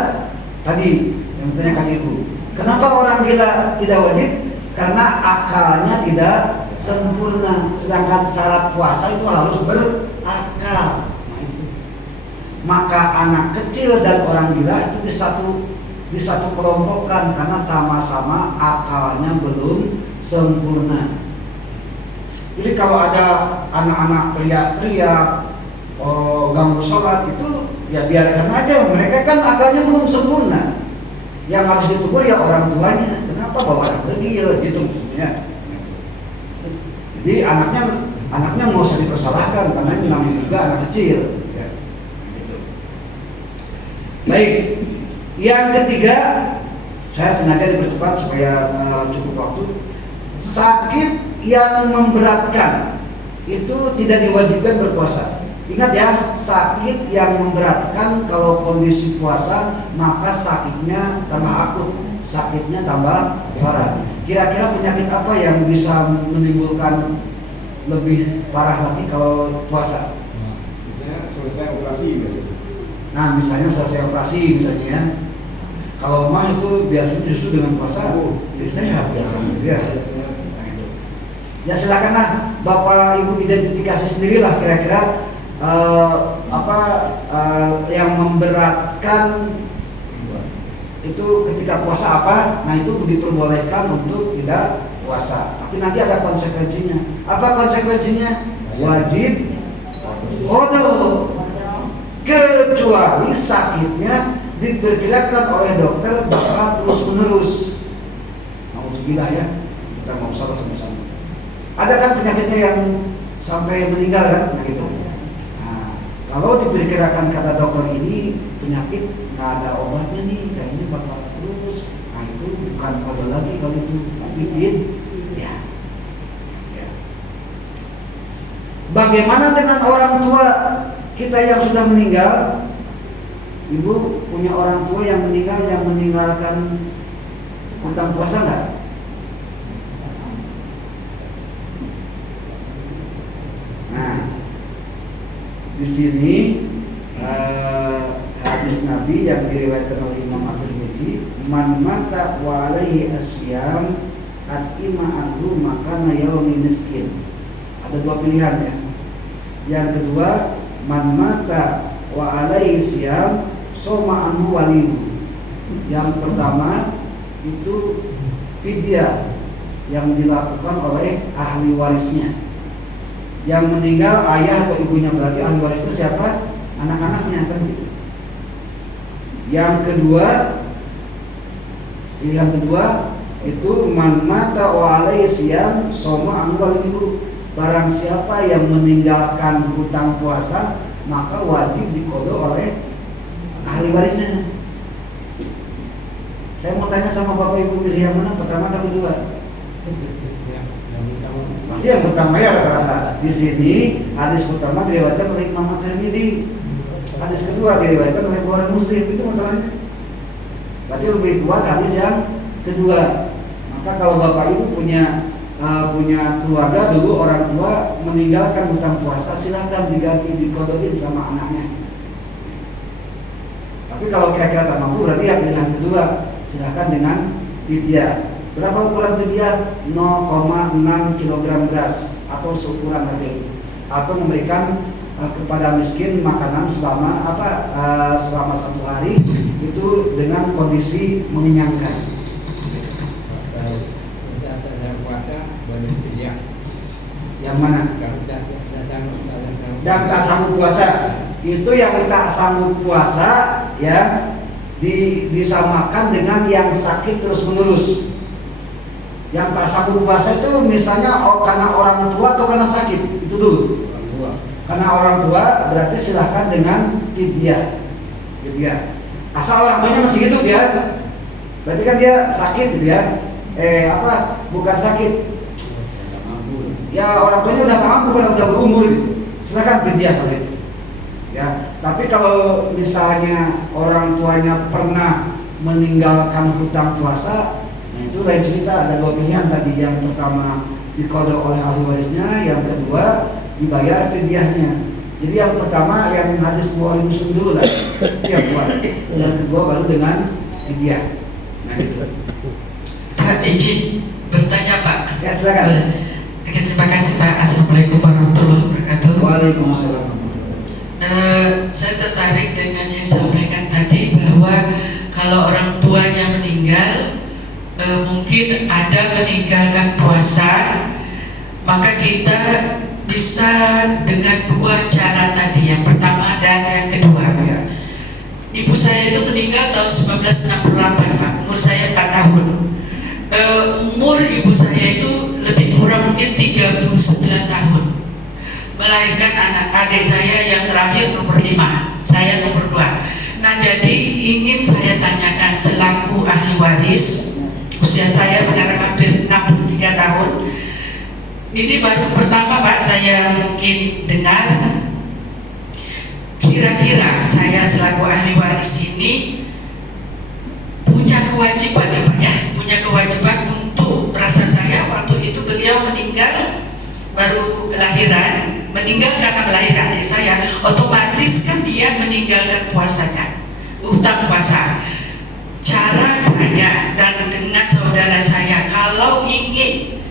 Tadi yang ditanyakan Ibu, kenapa orang gila tidak wajib? Karena akalnya tidak sempurna. Sedangkan syarat puasa itu harus berakal. Nah itu. Maka anak kecil dan orang gila itu di satu kelompokan karena sama-sama akalnya belum sempurna. Jadi kalau ada anak-anak teriak-teriak, ganggu sholat itu ya biarkan aja. Mereka kan akalnya belum sempurna. Yang harus ditegur ya orang tuanya. Kenapa bawa anak degil gitu maksudnya. Jadi anaknya nggak usah dipersalahkan karena ini namanya juga anak kecil. Ya. Gitu. Baik. Yang ketiga, saya sengaja dipercepat supaya cukup waktu. Sakit yang memberatkan itu tidak diwajibkan berpuasa. Ingat ya, sakit yang memberatkan kalau kondisi puasa maka sakitnya tambah akut. sakitnya tambah parah. Kira-kira penyakit apa yang bisa menimbulkan lebih parah lagi kalau puasa? Misalnya selesai operasi biasanya. Nah, misalnya selesai operasi misalnya ya. Kalau mah itu biasanya justru dengan puasa jadi sehat biasanya ya. Nah, itu. Ya silakanlah Bapak Ibu identifikasi sendirilah kira-kira yang memberatkan itu ketika puasa apa. Nah, itu diperbolehkan untuk tidak puasa, tapi nanti ada konsekuensinya. Apa konsekuensinya? Wajib qada, kecuali sakitnya diperkirakan oleh dokter bakal terus menerus. Alhamdulillah ya, kita mau salah sama-sama. Ada kan penyakitnya yang sampai meninggal kan, nah gitu. Nah, kalau diperkirakan kata dokter ini penyakit nggak ada obatnya nih, kayaknya bakal terus. Nah, itu bukan qada lagi kalau itu, tapi ya. Bagaimana dengan orang tua kita yang sudah meninggal? Ibu punya orang tua yang meninggal, yang meninggalkan hutang puasa nggak? Nah, di sini hadis Nabi yang diriwayatkan oleh Imam At-Tirmidzi, man mata wa alaihi asyam at-ima anhu makana yaumi miskin. Ada dua pilihan ya. Yang kedua, man mata wa alaihi syam soma anhu waliyu. Yang pertama itu fidyah yang dilakukan oleh ahli warisnya. Yang meninggal ayah atau ibunya, berarti ahli warisnya siapa? Anak-anaknya kan gitu. Yang kedua itu man mata wa alaihi syam soma anhu waliyu. Barang siapa yang meninggalkan hutang puasa, maka wajib diqada oleh ahli warisnya. Saya mau tanya sama Bapak Ibu, pilih yang mana, pertama atau kedua? Masih yang pertama ya rata-rata. Di sini hadis pertama diriwayatkan oleh Imam At-Tirmidzi, hadis kedua diriwayatkan oleh Bukhari Muslim. Itu masalahnya. Berarti lebih kuat hadis yang kedua. Maka kalau Bapak Ibu punya keluarga dulu orang tua meninggalkan hutang puasa, silahkan diganti, dikodoin sama anaknya. Tapi kalau kira-kira tak mampu, berarti ya pilihan kedua, silahkan dengan fidyah. Berapa ukuran fidyah? 0,6 kg beras atau seukuran harga itu, atau memberikan kepada miskin makanan selama selama 1 hari itu dengan kondisi mengenyangkan. Yang mana? Dan tak sanggup puasa. Itu yang tak sanggup puasa ya disamakan dengan yang sakit terus menerus. Yang tak sanggup puasa itu misalnya karena orang tua atau karena sakit, itu dulu. Karena orang tua berarti silahkan dengan fidyah, gitu ya. Asal orang tuanya masih hidup ya, berarti kan dia sakit gitu ya. Bukan sakit. Ya orang tuanya udah tak mampu, kalau udah berumur gitu. Silakan fidyah kalau itu. Ya, tapi kalau misalnya orang tuanya pernah meninggalkan hutang puasa, nah itu lain cerita. Ada dua pilihan tadi. Yang pertama diqada oleh ahli warisnya, yang kedua dibayar fidyahnya. Jadi yang pertama yang hadis Bukhari Muslim dulu lah, yang kuat. Yang kedua baru dengan fidyah. Nah itu. Pak izin bertanya Pak. Ya silakan. Oke, terima kasih Pak. Assalamualaikum warahmatullahi wabarakatuh. Waalaikumsalam. Saya tertarik dengan yang disampaikan tadi bahwa kalau orang tuanya meninggal, mungkin ada meninggalkan puasa, maka kita bisa dengan dua cara tadi. Yang pertama dan yang kedua. Ya. Ibu saya itu meninggal tahun 1968 Pak. Umur saya 4 tahun. Umur ibu saya itu lebih kurang mungkin 39 tahun. Melahirkan adik saya yang terakhir nomor 5, saya nomor 2. Nah jadi ingin saya tanyakan selaku ahli waris, usia saya sekarang hampir 63 tahun. Ini baru pertama Pak saya mungkin dengar. Kira-kira saya selaku ahli waris ini punya kewajiban ya Pak ya, punya kewajiban untuk rasa saya waktu itu beliau meninggal baru lahiran, meninggal karena melahirkan adik saya, otomatis kan dia meninggalkan puasanya, hutang puasa. Cara saya dan dengan saudara saya kalau ingin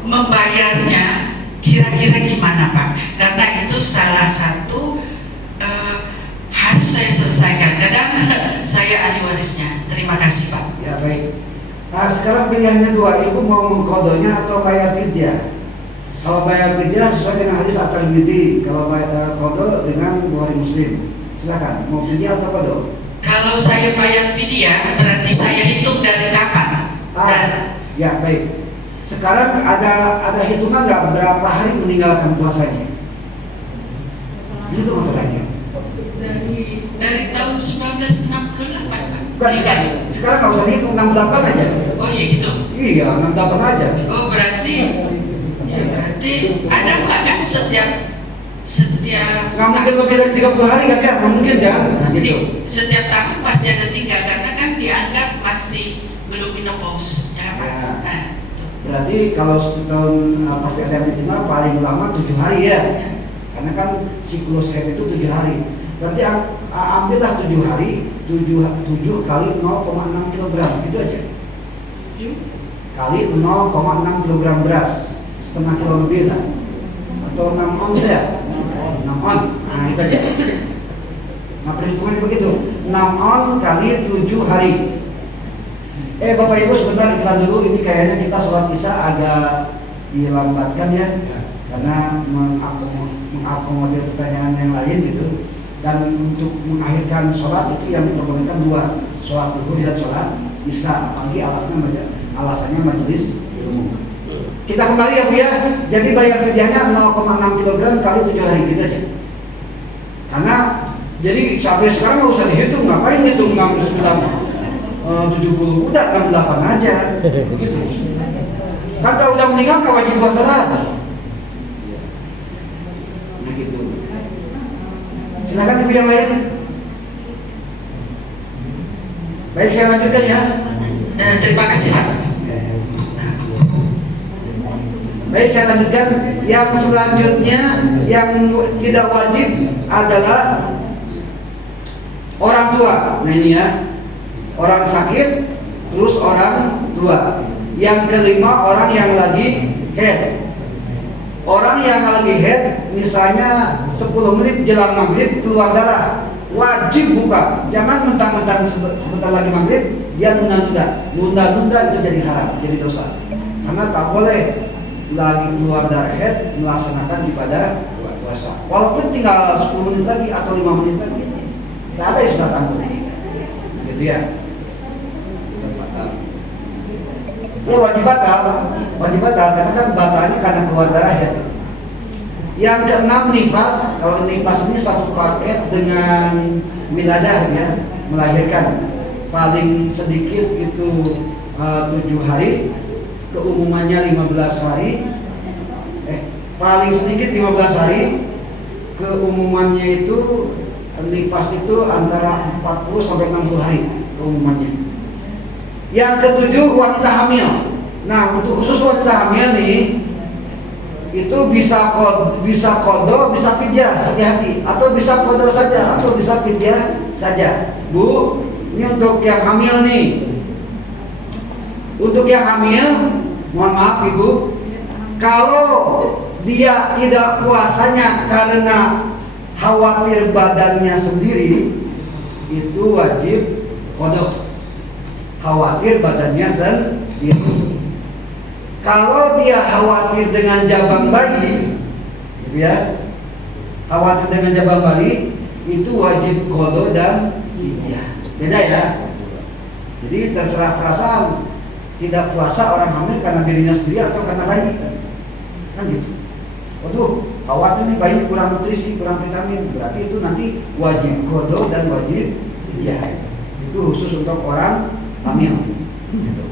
membayarnya kira-kira gimana Pak? Karena itu salah satu harus saya selesaikan. Kadang saya ahli warisnya. Terima kasih Pak. Ya baik. Nah sekarang pilihannya dua, ibu mau mengkodonya atau bayar fidyah. Kalau bayar fidyah sesuai dengan hadis at-Tirmidzi, kalau bayar kodo dengan Bukhari Muslim. Silakan, mau fidyah atau kodo? Kalau saya bayar fidyah berarti saya hitung dari kapan? Ya baik. Sekarang ada hitungan nggak berapa hari meninggalkan puasanya? Itu masalahnya. Dari tahun 1968 Pak. Bukan, sekarang nggak usah dihitung, 68 aja. Oh iya gitu. Iya, 68 aja. Oh berarti ada nggak kan setiap nggak mungkin lebih dari 30 hari kan ya? Nggak mungkin ya? Nah, gitu. Setiap tahun pasti ada tinggal karena kan dianggap masih belum menopause ya Pak. Ya. Nah, itu. Berarti kalau setahun pasti ada yang ditinggal paling lama 7 hari ya. Karena kan siklus head itu 7 hari. Berarti ambillah 7 hari, 7 kali 0,6 kg, gitu aja. Kali 0,6 kg beras, setengah kilo lebih lah. Atau 6 ons ya, 6 on, nah itu aja. Nah perhitungannya begitu, 6 on kali 7 hari. Bapak Ibu sebentar iklan dulu, ini kayaknya kita sholat isya agak dilambatkan ya, karena mengakomodir pertanyaan yang lain gitu. Dan untuk mengakhirkan sholat itu yang diperbolehkan 2, sholat duhur dan sholat isya, apalagi alasannya majelis ilmu. Kita kembali ya Bu ya, jadi bayar fidyahnya 0,6 kg kali 7 hari gitu aja. Karena jadi sampai sekarang nggak usah dihitung, ngapain hitung 70, udah 68 aja gitu. Kan kalau udah meninggal nggak wajib puasa lagi. Nah gitu. Silakan ibu yang lain. Baik, saya lanjutkan ya. Terima kasih Pak. Baik, saya lanjutkan. Yang selanjutnya yang tidak wajib adalah orang tua. Nah ini ya, orang sakit, terus orang tua. Yang kelima orang yang lagi head. Orang yang lagi head, misalnya 10 menit jelang maghrib keluar darah, wajib buka. Jangan mentang-mentang sebentar lagi maghrib dia nunda-nunda itu jadi haram, jadi dosa. Karena tak boleh lagi keluar darah head melaksanakan ibadah puasa. Walaupun tinggal 10 menit lagi atau 5 menit lagi, tidak ada istilah tanggung. Gitu ya. Ya wajib batal karena kan batalnya karena keluar darah head. Yang keenam nifas. Kalau nifas ini satu paket dengan wiladah ya, melahirkan. Paling sedikit itu 7 hari, keumumannya 15 hari. Paling sedikit 15 hari, keumumannya itu nifas itu antara 40 sampai 60 hari keumumannya. Yang ketujuh wanita hamil. Nah untuk khusus wanita hamil nih, itu bisa kodo, bisa fidyah, hati-hati. Atau bisa kodo saja, atau bisa fidyah saja. Bu, ini untuk yang hamil nih. Untuk yang hamil, mohon maaf Ibu, kalau dia tidak puasanya karena khawatir badannya sendiri, itu wajib kodo. Khawatir badannya sendiri. Kalau dia khawatir dengan jabang bayi, gitu ya, khawatir dengan jabang bayi, itu wajib kodo dan fidyah. Beda ya. Jadi terserah perasaan, tidak puasa orang hamil karena dirinya sendiri atau karena bayi, kan gitu. Waduh, khawatir nih bayi kurang nutrisi, kurang vitamin, berarti itu nanti wajib kodo dan wajib fidyah. Itu khusus untuk orang hamil. Gitu.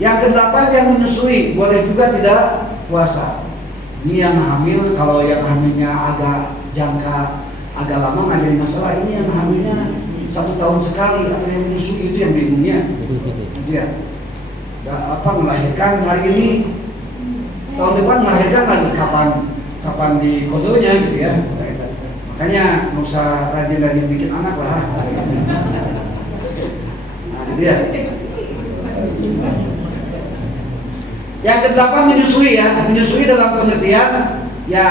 Yang kedelapan yang menyusui, boleh juga tidak puasa. Ini yang hamil, kalau yang hamilnya agak jangka agak lama nggak jadi masalah. Ini yang hamilnya 1 tahun sekali atau yang menyusui, itu yang bingungnya. Gitu ya. Melahirkan hari ini, tahun depan melahirkan lagi, kapan di kodonya gitu ya. Makanya nggak usah rajin-rajin bikin anak lah. Nah gitu ya. Yang ke-8 menyusui ya. Menyusui dalam pengertian ya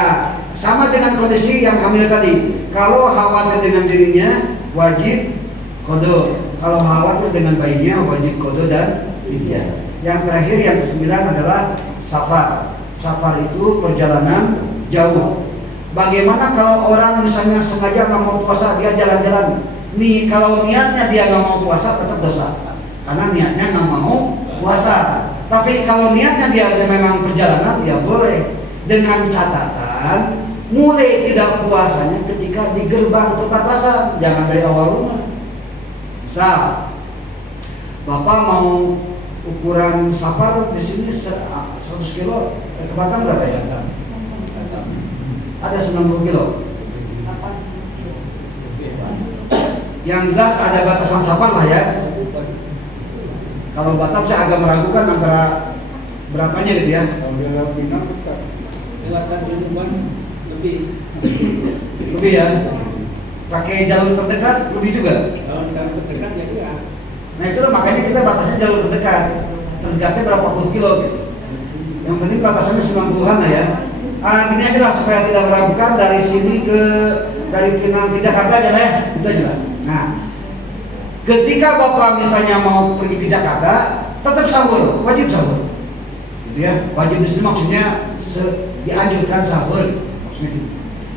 sama dengan kondisi yang hamil tadi. Kalau khawatir dengan dirinya wajib kodo. Kalau khawatir dengan bayinya wajib kodo dan fidyah. Yang terakhir yang ke-9 adalah safar. Safar itu perjalanan jauh. Bagaimana kalau orang misalnya sengaja nggak mau puasa, dia jalan-jalan. Nih kalau niatnya dia nggak mau puasa tetap dosa, karena niatnya nggak mau puasa. Tapi kalau niatnya dia memang perjalanan, dia boleh, dengan catatan mulai tidak puasanya ketika di gerbang perbatasan, jangan dari awal rumah. Misal Bapak mau ukuran safar di sini 100 kilo, ke Batam berapa ya? Ada 90 kilo. Yang jelas ada batasan safar lah ya. Kalau Batam saya agak meragukan antara berapanya gitu ya. Kalau dia lewat Pinang, Lewatkan Tuban Lebih ya. Pakai jalur terdekat lebih juga. kalau terdekat ya dia. Nah itu makanya kita batasnya jalur terdekat. Terdekatnya berapa puluh kilo gitu. Yang penting batasannya 90-an lah ya. Gini aja lah supaya tidak meragukan, dari sini dari Pinang ke Jakarta aja lah ya. Itu aja lah. Nah, ketika Bapak misalnya mau pergi ke Jakarta, tetap sahur, wajib sahur. Gitu ya. Wajib di sini maksudnya dianjurkan sahur, maksudnya gitu.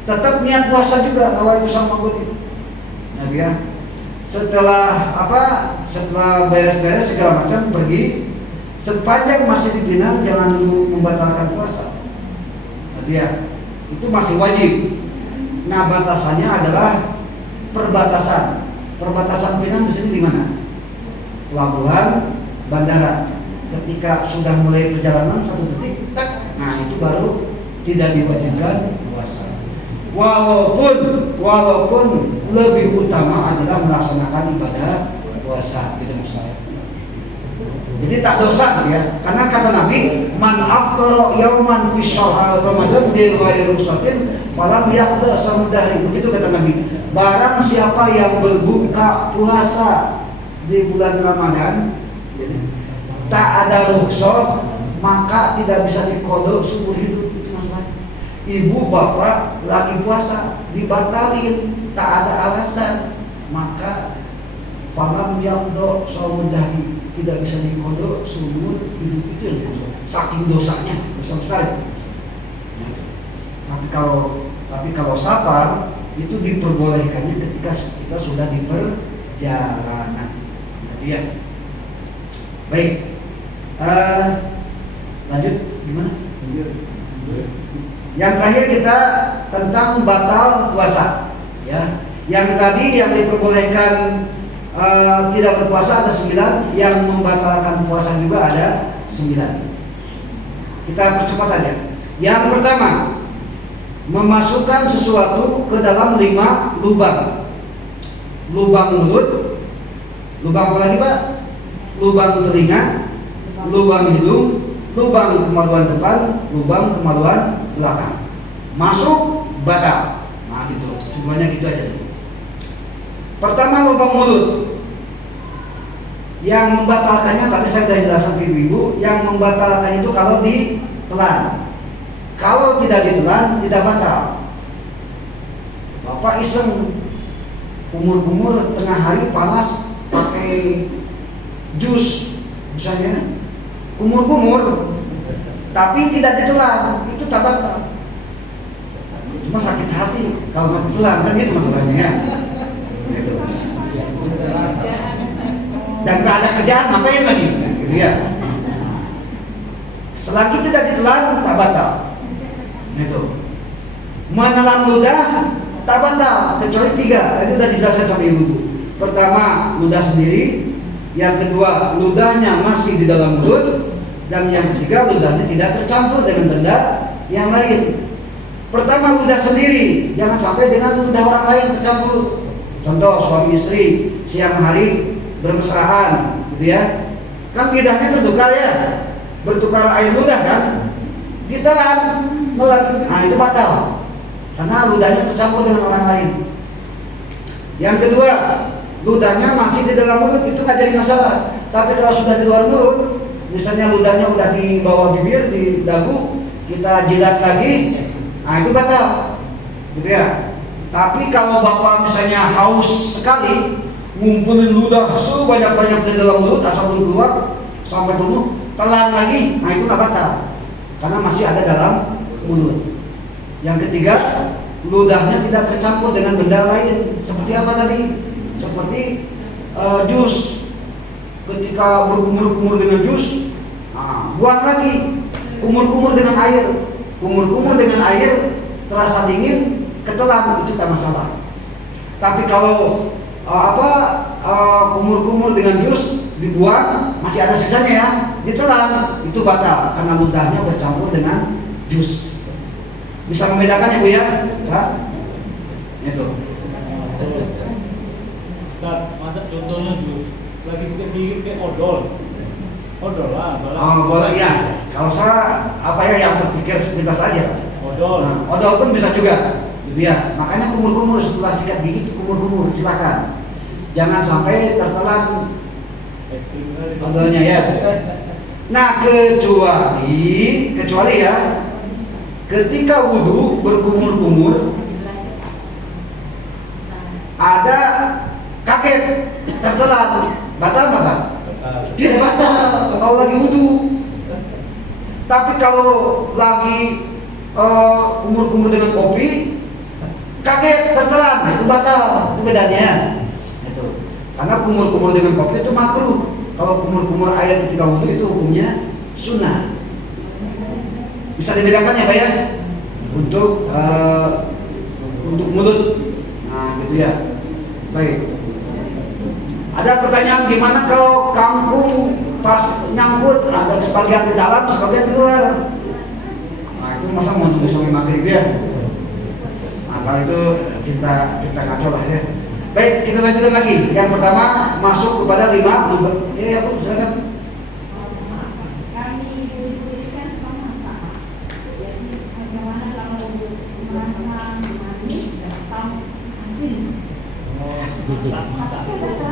Tetap niat puasa juga, nawaitu sama gue. Nah dia setelah beres-beres segala macam pergi, sepanjang masih di Pinang jangan dulu membatalkan puasa. Nah dia itu masih wajib. Nah batasannya adalah perbatasan. Perbatasan Pinang di sini di mana? Pelabuhan, bandara. Ketika sudah mulai perjalanan 1 detik, tak, nah itu baru tidak diwajibkan puasa. Walaupun lebih utama adalah melaksanakan ibadah puasa, gitu maksudnya. Jadi tak dosa gitu ya. Karena kata Nabi, man aftara yauman fi syahr Ramadan bi ghairi rukhsatin falam yaqda samudahri. Begitu kata Nabi. Barang siapa yang berbuka puasa di bulan Ramadan tak ada rukhsah, maka tidak bisa diqada seumur hidup. Itu masalahnya. Ibu bapak lagi puasa dibatalin, tak ada alasan, maka falam yaqda samudahri, tidak bisa diqada seumur hidup. Itu yang maksudnya. Saking dosanya besar-besar. Tapi kalau safar itu diperbolehkannya ketika kita sudah di perjalanan. Jadi ya. Baik. Lanjut gimana? Yang terakhir kita tentang batal puasa. Ya. Yang tadi yang diperbolehkan tidak berpuasa ada 9, yang membatalkan puasa juga ada 9. Kita percepat aja. Yang pertama, memasukkan sesuatu ke dalam 5 lubang. Lubang mulut, lubang apa lagi Pak? Lubang telinga, lubang hidung, lubang kemaluan depan, lubang kemaluan belakang. Masuk batal. Nah gitu, semuanya gitu aja. Pertama lubang mulut. Yang membatalkannya tadi saya sudah jelaskan ke ibu-ibu, yang membatalkan itu kalau ditelan. Kalau tidak ditelan tidak batal. Bapak iseng kumur-kumur tengah hari panas pakai jus misalnya, kumur-kumur tapi tidak ditelan, itu tak batal. Cuma sakit hati kalau nggak ditelan, kan itu masalahnya ya. Gitu. Dan tak ada kerjaan, ngapain lagi? Gitu ya. Selagi tidak ditelan tak batal. Itu. Menelan ludah tak batal kecuali 3. Itu sudah dijelaskan sama ibu. Pertama ludah sendiri, yang kedua ludahnya masih di dalam mulut, dan yang ketiga ludahnya tidak tercampur dengan benda yang lain. Pertama ludah sendiri, jangan sampai dengan ludah orang lain tercampur. Contoh suami istri siang hari bermesraan, gitu ya. Kan lidahnya tertukar ya, bertukar air ludah kan, ditelan, nelan, nah itu batal karena ludahnya tercampur dengan orang lain. Yang kedua, ludahnya masih di dalam mulut, itu nggak jadi masalah. Tapi kalau sudah di luar mulut, misalnya ludahnya udah di bawah bibir, di dagu, kita jilat lagi, nah itu batal, gitu ya. Tapi kalau bapak misalnya haus sekali, ngumpulin ludah sebanyak-banyak di dalam mulut, asal belum keluar sampai penuh, telan lagi, nah itu nggak batal, karena masih ada dalam mulut. Yang ketiga, ludahnya tidak tercampur dengan benda lain. Seperti apa tadi? Seperti jus. Ketika berkumur-kumur dengan jus, nah, buang lagi. Kumur-kumur dengan air. Kumur-kumur dengan air terasa dingin, ketelan, itu tak masalah. Tapi kalau kumur-kumur dengan jus dibuang, masih ada sisanya ya, ditelan, itu batal karena ludahnya bercampur dengan jus. Bisa membedakan ya Bu ya? Pak? Itu. Ustaz, masa contohnya jus lagi sedikit dingin kayak odol. Odol lah, Oh, boleh ya. Kalau saya yang terpikir sepintas aja. Odol. Nah, odol pun bisa juga. Gitu ya. Makanya kumur-kumur setelah sikat gigi itu kumur-kumur, silakan. Jangan sampai tertelan Ekstrim kali. odolnya ya. Nah, kecuali ya, ketika wudhu berkumur-kumur, ada kaget, tertelan, batal nggak Pak? Dia batal kalau lagi wudhu. Tapi kalau lagi kumur-kumur dengan kopi, kaget, tertelan, nah itu batal, itu bedanya. Itu. Karena kumur-kumur dengan kopi itu makruh. Kalau kumur-kumur air ketika wudhu itu hukumnya sunnah. Bisa dibedakan ya Pak ya? Untuk mulut. Nah gitu ya. Baik. Ada pertanyaan, gimana kalau kangkung pas nyangkut ada sebagian di dalam, sebagian di luar? Nah itu masa mau tunggu sampai maghrib ya? Nah kalau itu cinta ngaco lah ya. Baik, kita lanjutkan lagi. Yang pertama masuk kepada 5 lubang. Ya Bu, silakan.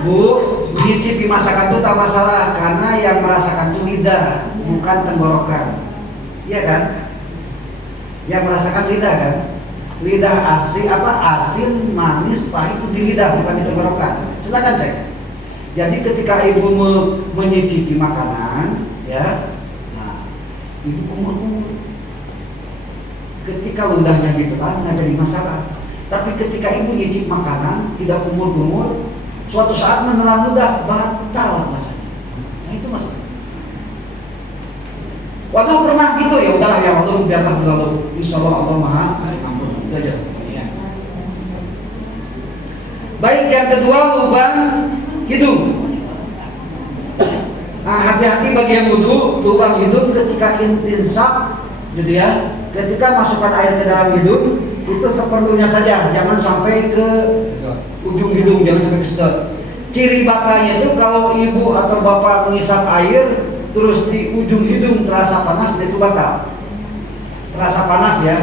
Bu, mencicipi masakan itu tak masalah karena yang merasakan itu lidah, bukan tenggorokan. Iya kan? Yang merasakan lidah kan? Lidah asin, manis, pahit itu di lidah, bukan di tenggorokan. Silakan cek. Jadi ketika ibu menyicipi makanan, ya, nah, ibu kumur-kumur. Ketika ludahnya ditelan nggak jadi masalah. Tapi ketika ibu nyicip makanan tidak kumur-kumur, suatu saat menelan ludah, batal rasanya. Nah itu masalah. Waktu pernah gitu ya udahlah ya Allah biarlah berlalu. Insyaallah Allah Maha Ampun. Itu aja ya. Baik, yang kedua lubang hidung. Nah hati-hati bagi yang wudu, lubang hidung ketika intinsab, gitu ya. Ketika masukkan air ke dalam hidung itu seperlunya saja, jangan sampai ke ujung hidung, jangan sampai ke sedot. Ciri batanya itu kalau ibu atau bapak mengisap air terus di ujung hidung terasa panas, itu batal. Terasa panas ya,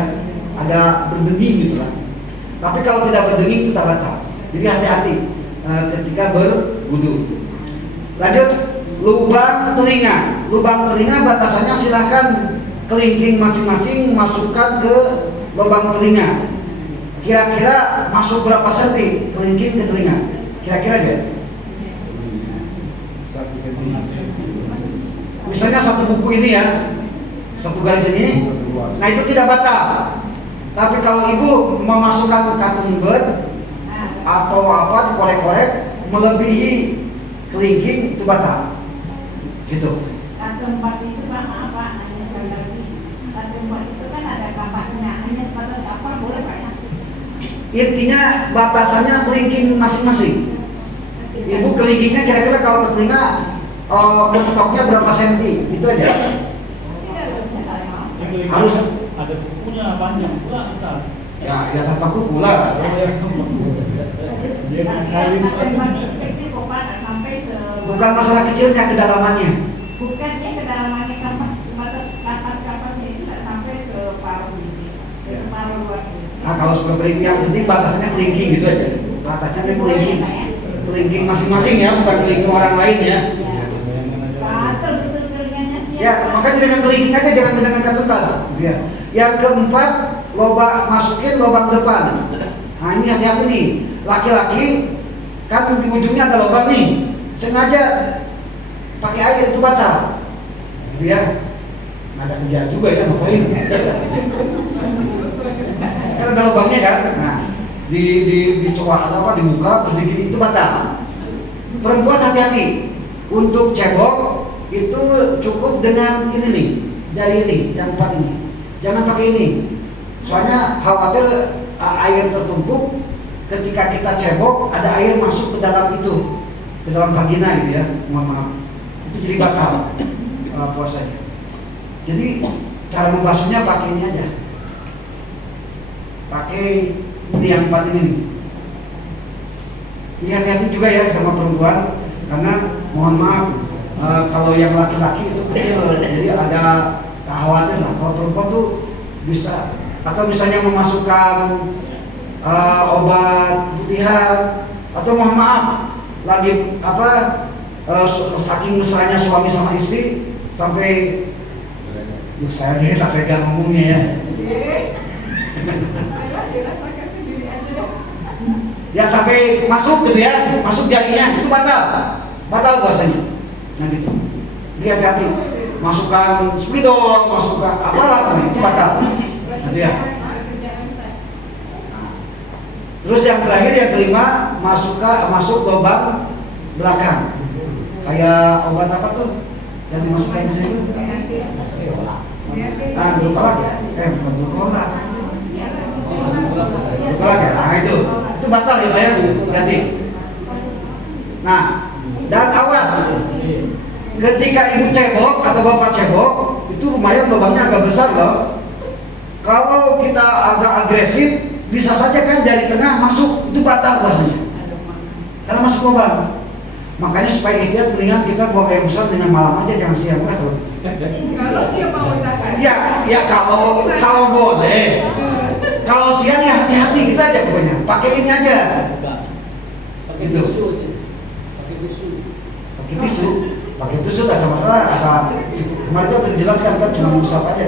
agak berdenging gitu lah. Tapi kalau tidak berdenging itu tak batal. Jadi hati-hati ketika berwudu. Lanjut, lubang telinga. Lubang telinga batasannya silahkan kelingking masing-masing masukkan ke lubang telinga. Kira-kira masuk berapa senti kelingking ke telinga? Kira-kira aja. Misalnya satu buku ini ya, satu garis ini, nah itu tidak batal. Tapi kalau ibu memasukkan cotton bud atau apa dikorek-korek melebihi kelingking itu batal. Gitu. Cotton bud itu apa? Hanya sekali lagi. Cotton bud itu kan ada kapasnya, hanya sebatas apa boleh Pak ya? Intinya batasannya kelingking masing-masing. Ibu kelingkingnya kira-kira kalau ke telinga mentoknya berapa senti? Itu aja. Harus ada bukunya panjang pula Ustaz. ya tanpa kuku lah. Dia analis. Kecil kok Pak, nggak sampai Bukan masalah kecilnya, kedalamannya. Bukannya kedalamannya kapas-kapasnya itu nggak sampai separuh ini, Ya. separuh luas ini. Nah, kalau separuh kelingking, yang penting batasnya kelingking gitu aja. Batasnya kelingking. Kelingking masing-masing ya, bukan kelingking orang lain ya. Patel betul telinganya sih. Ya, makanya dengan kelingking aja, jangan dengan ketental gitu ya. Yang keempat, masukin lubang depan. Nah, ini hati-hati nih. Laki-laki kan di ujungnya ada lubang nih. Sengaja pakai air itu batal. Gitu ya. Nggak ada kerjaan juga ya, ngapain? Kan ada lubangnya kan. Nah, di cowok atau apa di muka terus digini itu batal. Perempuan hati-hati. Untuk cebok itu cukup dengan ini nih, jari ini, yang 4 ini. Jangan pakai ini. Soalnya khawatir air tertumpuk, ketika kita cebok ada air masuk ke dalam itu, ke dalam vagina gitu ya. Mohon maaf. Itu jadi batal puasanya. Jadi cara membasuhnya pakai ini aja. Pakai ini yang 4 ini nih. Ini hati-hati juga ya sama perempuan, karena mohon maaf kalau yang laki-laki itu kecil, jadi agak khawatir lah. Kalau perempuan tuh bisa, atau misalnya memasukkan obat putihan, atau mohon maaf lagi saking mesranya suami sama istri sampai saya aja tak tega ngomongnya ya. Ya sampai masuk gitu ya, masuk jarinya itu batal puasanya. Nah gitu. Jadi hati-hati. Masukkan spidol, masukkan apalah itu batal. Nanti ya. Nah. Terus yang terakhir yang kelima masuk lubang belakang. Kayak obat apa tuh yang dimasukkan di sini? Ah, glukolak ya? Bukan glukolak. Glukolak ya? Nah itu batal ya Pak ya, ganti. Nah, dan awas, ketika ibu cebok atau bapak cebok, itu lumayan lubangnya agak besar loh. Kalau kita agak agresif, bisa saja kan dari tengah masuk, itu batal puasanya. Karena masuk lubang. Makanya supaya ikhtiar mendingan kita buang air besar dengan malam aja, jangan siang lah kalau gitu. Kalau dia mau makan. Ya kalau boleh. Kalau siang ya hati-hati gitu aja pokoknya. Pakai ini aja. Pakai Gitu. tisu aja. Pakai tisu. Pakai tisu nggak sama-sama. Asal kemarin itu udah dijelaskan kan cuma mengusap aja.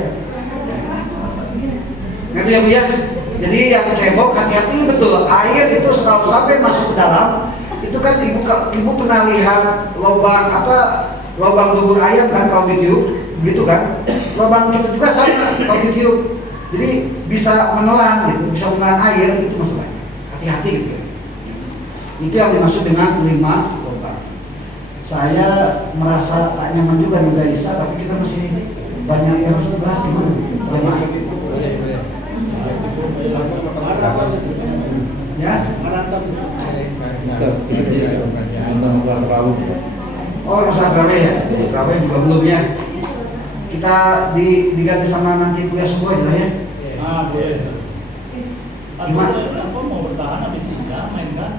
Ngerti ya Bu ya? Jadi yang cebok hati-hati betul. Air itu kalau sampai masuk ke dalam, itu kan ibu pernah lihat lubang dubur ayam kan kalau ditiup, gitu kan? Lubang kita juga sama kalau ditiup. Jadi bisa menelan gitu, bisa menelan air, itu masalahnya. Hati-hati gitu ya. Itu yang dimaksud dengan 5 lubang. Saya merasa tak nyaman juga nih Isa, tapi kita masih banyak yang harus dibahas gimana? Jemaah. Ya? Oh, masalah terawih ya? Terawih juga belum ya? Kita diganti sama nanti kuliah subuh aja lah ya? Boleh. Gimana? Apa mau bertahan habis ini main kan?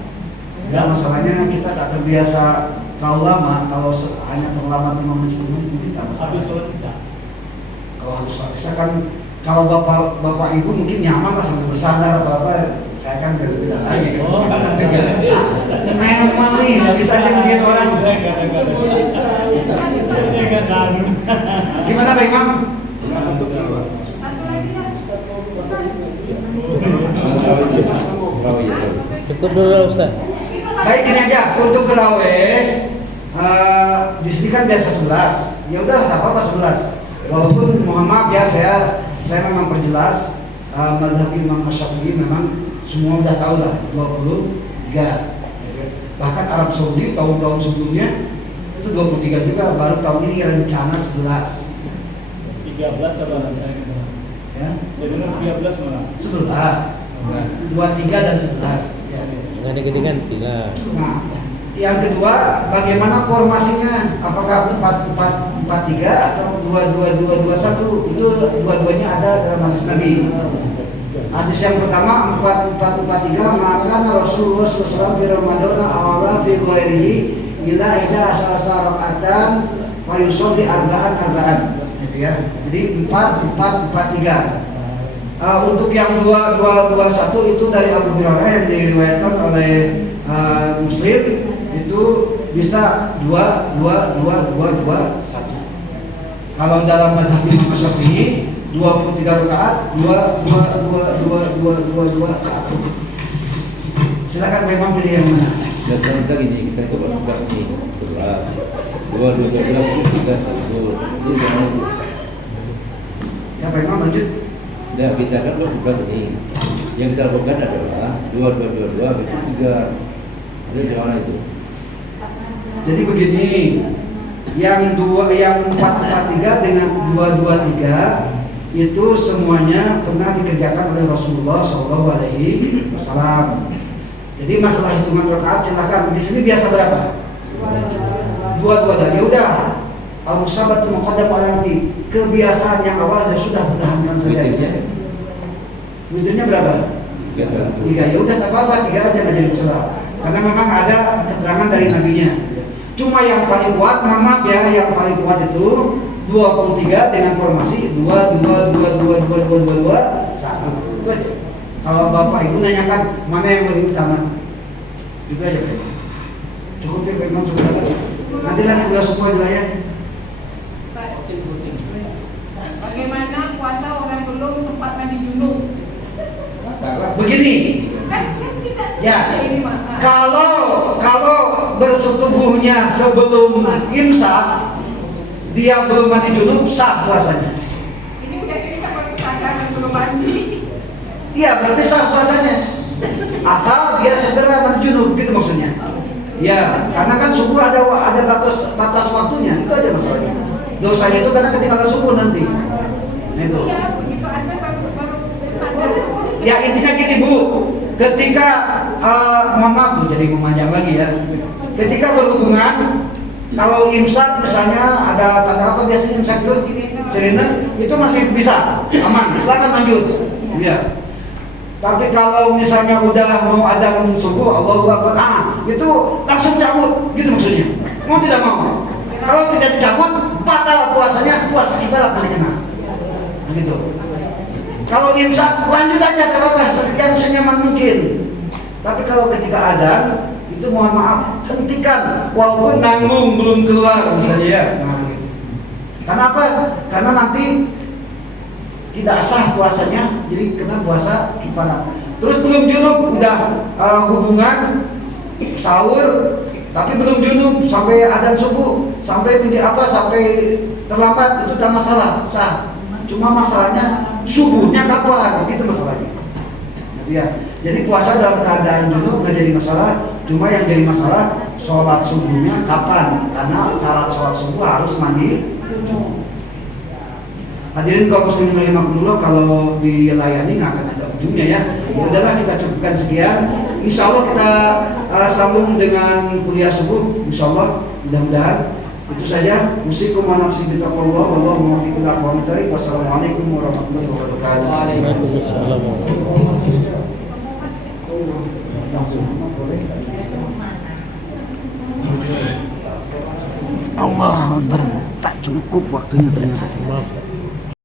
Enggak, masalahnya kita tak terbiasa terlalu lama. Kalau hanya terlambat 5 menit 10 menit mungkin tak masalah. Habis sholat isya. Kalau habis sholat isya kan, kalau bapak ibu mungkin nyaman lah sambil bersandar atau apa. Saya kan beda lagi kan. Oh, Memang nih bisa aja ngeliat orang. Gimana Pak Imam? Cukup dulu Ustaz. Baik, ini aja untuk terawih. Di sini kan biasa 11. Ya udah, tak apa-apa 11. Walaupun mohon maaf ya, saya memang perjelas mazhab Imam Syafi'i memang semua udah tahu lah 23. Bahkan Arab Saudi tahun-tahun sebelumnya itu 23 juga, baru tahun ini rencana 11. 13 sama Ya. Jadi 13 mana? 11. 23 dan 11. Ya. Jangan diganti-ganti lah. Nah, yang kedua, bagaimana formasinya? Apakah 4-4-4-3 atau 2-2-2-2-1? Itu dua-duanya ada dalam hadis Nabi. Hadis yang pertama 4443, maka Rasulullah SAW di Ramadan awala fi ghairihi ila ida asal rakaatan wa yusolli arba'an gitu ya. Jadi 4443. Untuk yang 2221 itu dari Abu Hurairah yang diriwayatkan oleh Muslim, itu bisa 2 1. Kalau dalam mazhab Imam Syafi'i 23 rakaat 2 1. Silakan memang pilih yang mana. Dan sekarang ini kita coba sebelas nih, 11, 2 kita 1. Ini jangan. Ya Pak Imam lanjut. Nah, kita kan 11 ini. Yang kita lakukan adalah 2 itu 3. Itu gimana itu? Jadi begini, yang 443 dengan 223 itu semuanya pernah dikerjakan oleh Rasulullah SAW. Jadi masalah hitungan rakaat silakan. Di sini biasa berapa? 2 ya udah. Al-musabat muqaddam ala nabi. Kebiasaan yang awal sudah bertahankan saja. Witirnya berapa? 3. Ya udah tak apa-apa, 3 aja nggak jadi masalah. Karena memang ada keterangan dari nabinya. Cuma yang paling kuat, maaf ya, yang paling kuat itu 23 dengan formasi 2 1. Itu aja. Kalau Bapak Ibu nanyakan mana yang lebih utama, itu aja Pak. Cukup ya Pak Imam saudara. Nanti udah semua jelas ya. Bagaimana puasa orang belum sempat mandi junub? Begini. Ya, kalau bersetubuhnya sebelum imsak, dia belum mandi junub, sah puasanya. Ini udah kita sadar belum mandi. Iya, berarti sah puasanya. Asal dia segera mandi junub, gitu maksudnya. Ya, karena kan subuh ada batas waktunya, itu aja masalahnya. Dosanya itu karena ketinggalan subuh nanti. Nah, itu. Iya, begitu aja baru sadar. Ya intinya gini Bu, ketika maaf tuh jadi memanjang lagi ya. Ketika berhubungan, kalau imsak misalnya ada tanda apa biasanya imsak itu? Sirine, itu masih bisa, aman, silakan lanjut. Ya. Tapi kalau misalnya udah mau azan subuh, Allahu Akbar, itu langsung cabut, gitu maksudnya. Mau tidak mau. Kalau tidak dicabut, batal puasanya, puasa ibarat kali kena. Nah, gitu. Kalau imsak lanjut aja apa-apa yang senyaman mungkin. Tapi kalau ketika adzan itu mohon maaf hentikan walaupun nanggung belum keluar misalnya ya. Nah, gitu. Kenapa? Karena nanti tidak sah puasanya, jadi kena puasa kifarat. Terus belum junub udah hubungan sahur tapi belum junub sampai adzan subuh sampai sampai terlambat itu tak masalah, sah. Cuma masalahnya subuhnya kapan, itu masalahnya. Gitu ya. Jadi puasa dalam keadaan junub nggak jadi masalah. Cuma yang jadi masalah sholat subuhnya kapan, karena syarat sholat subuh harus mandi. Hadirin kaum muslimin rahimakumullah, kalau dilayani nggak akan ada ujungnya ya. Udahlah kita cukupkan sekian. Insya Allah kita sambung dengan kuliah subuh. Insya Allah mudah-mudahan. Itu saja. Musikum wa nafsi bitaqwallah wallahu muwaffiqun ila aqwamit thoriq. Wassalamualaikum warahmatullahi wabarakatuh. Waalaikumsalam. Allah Akbar, tak cukup waktunya ternyata. Maaf.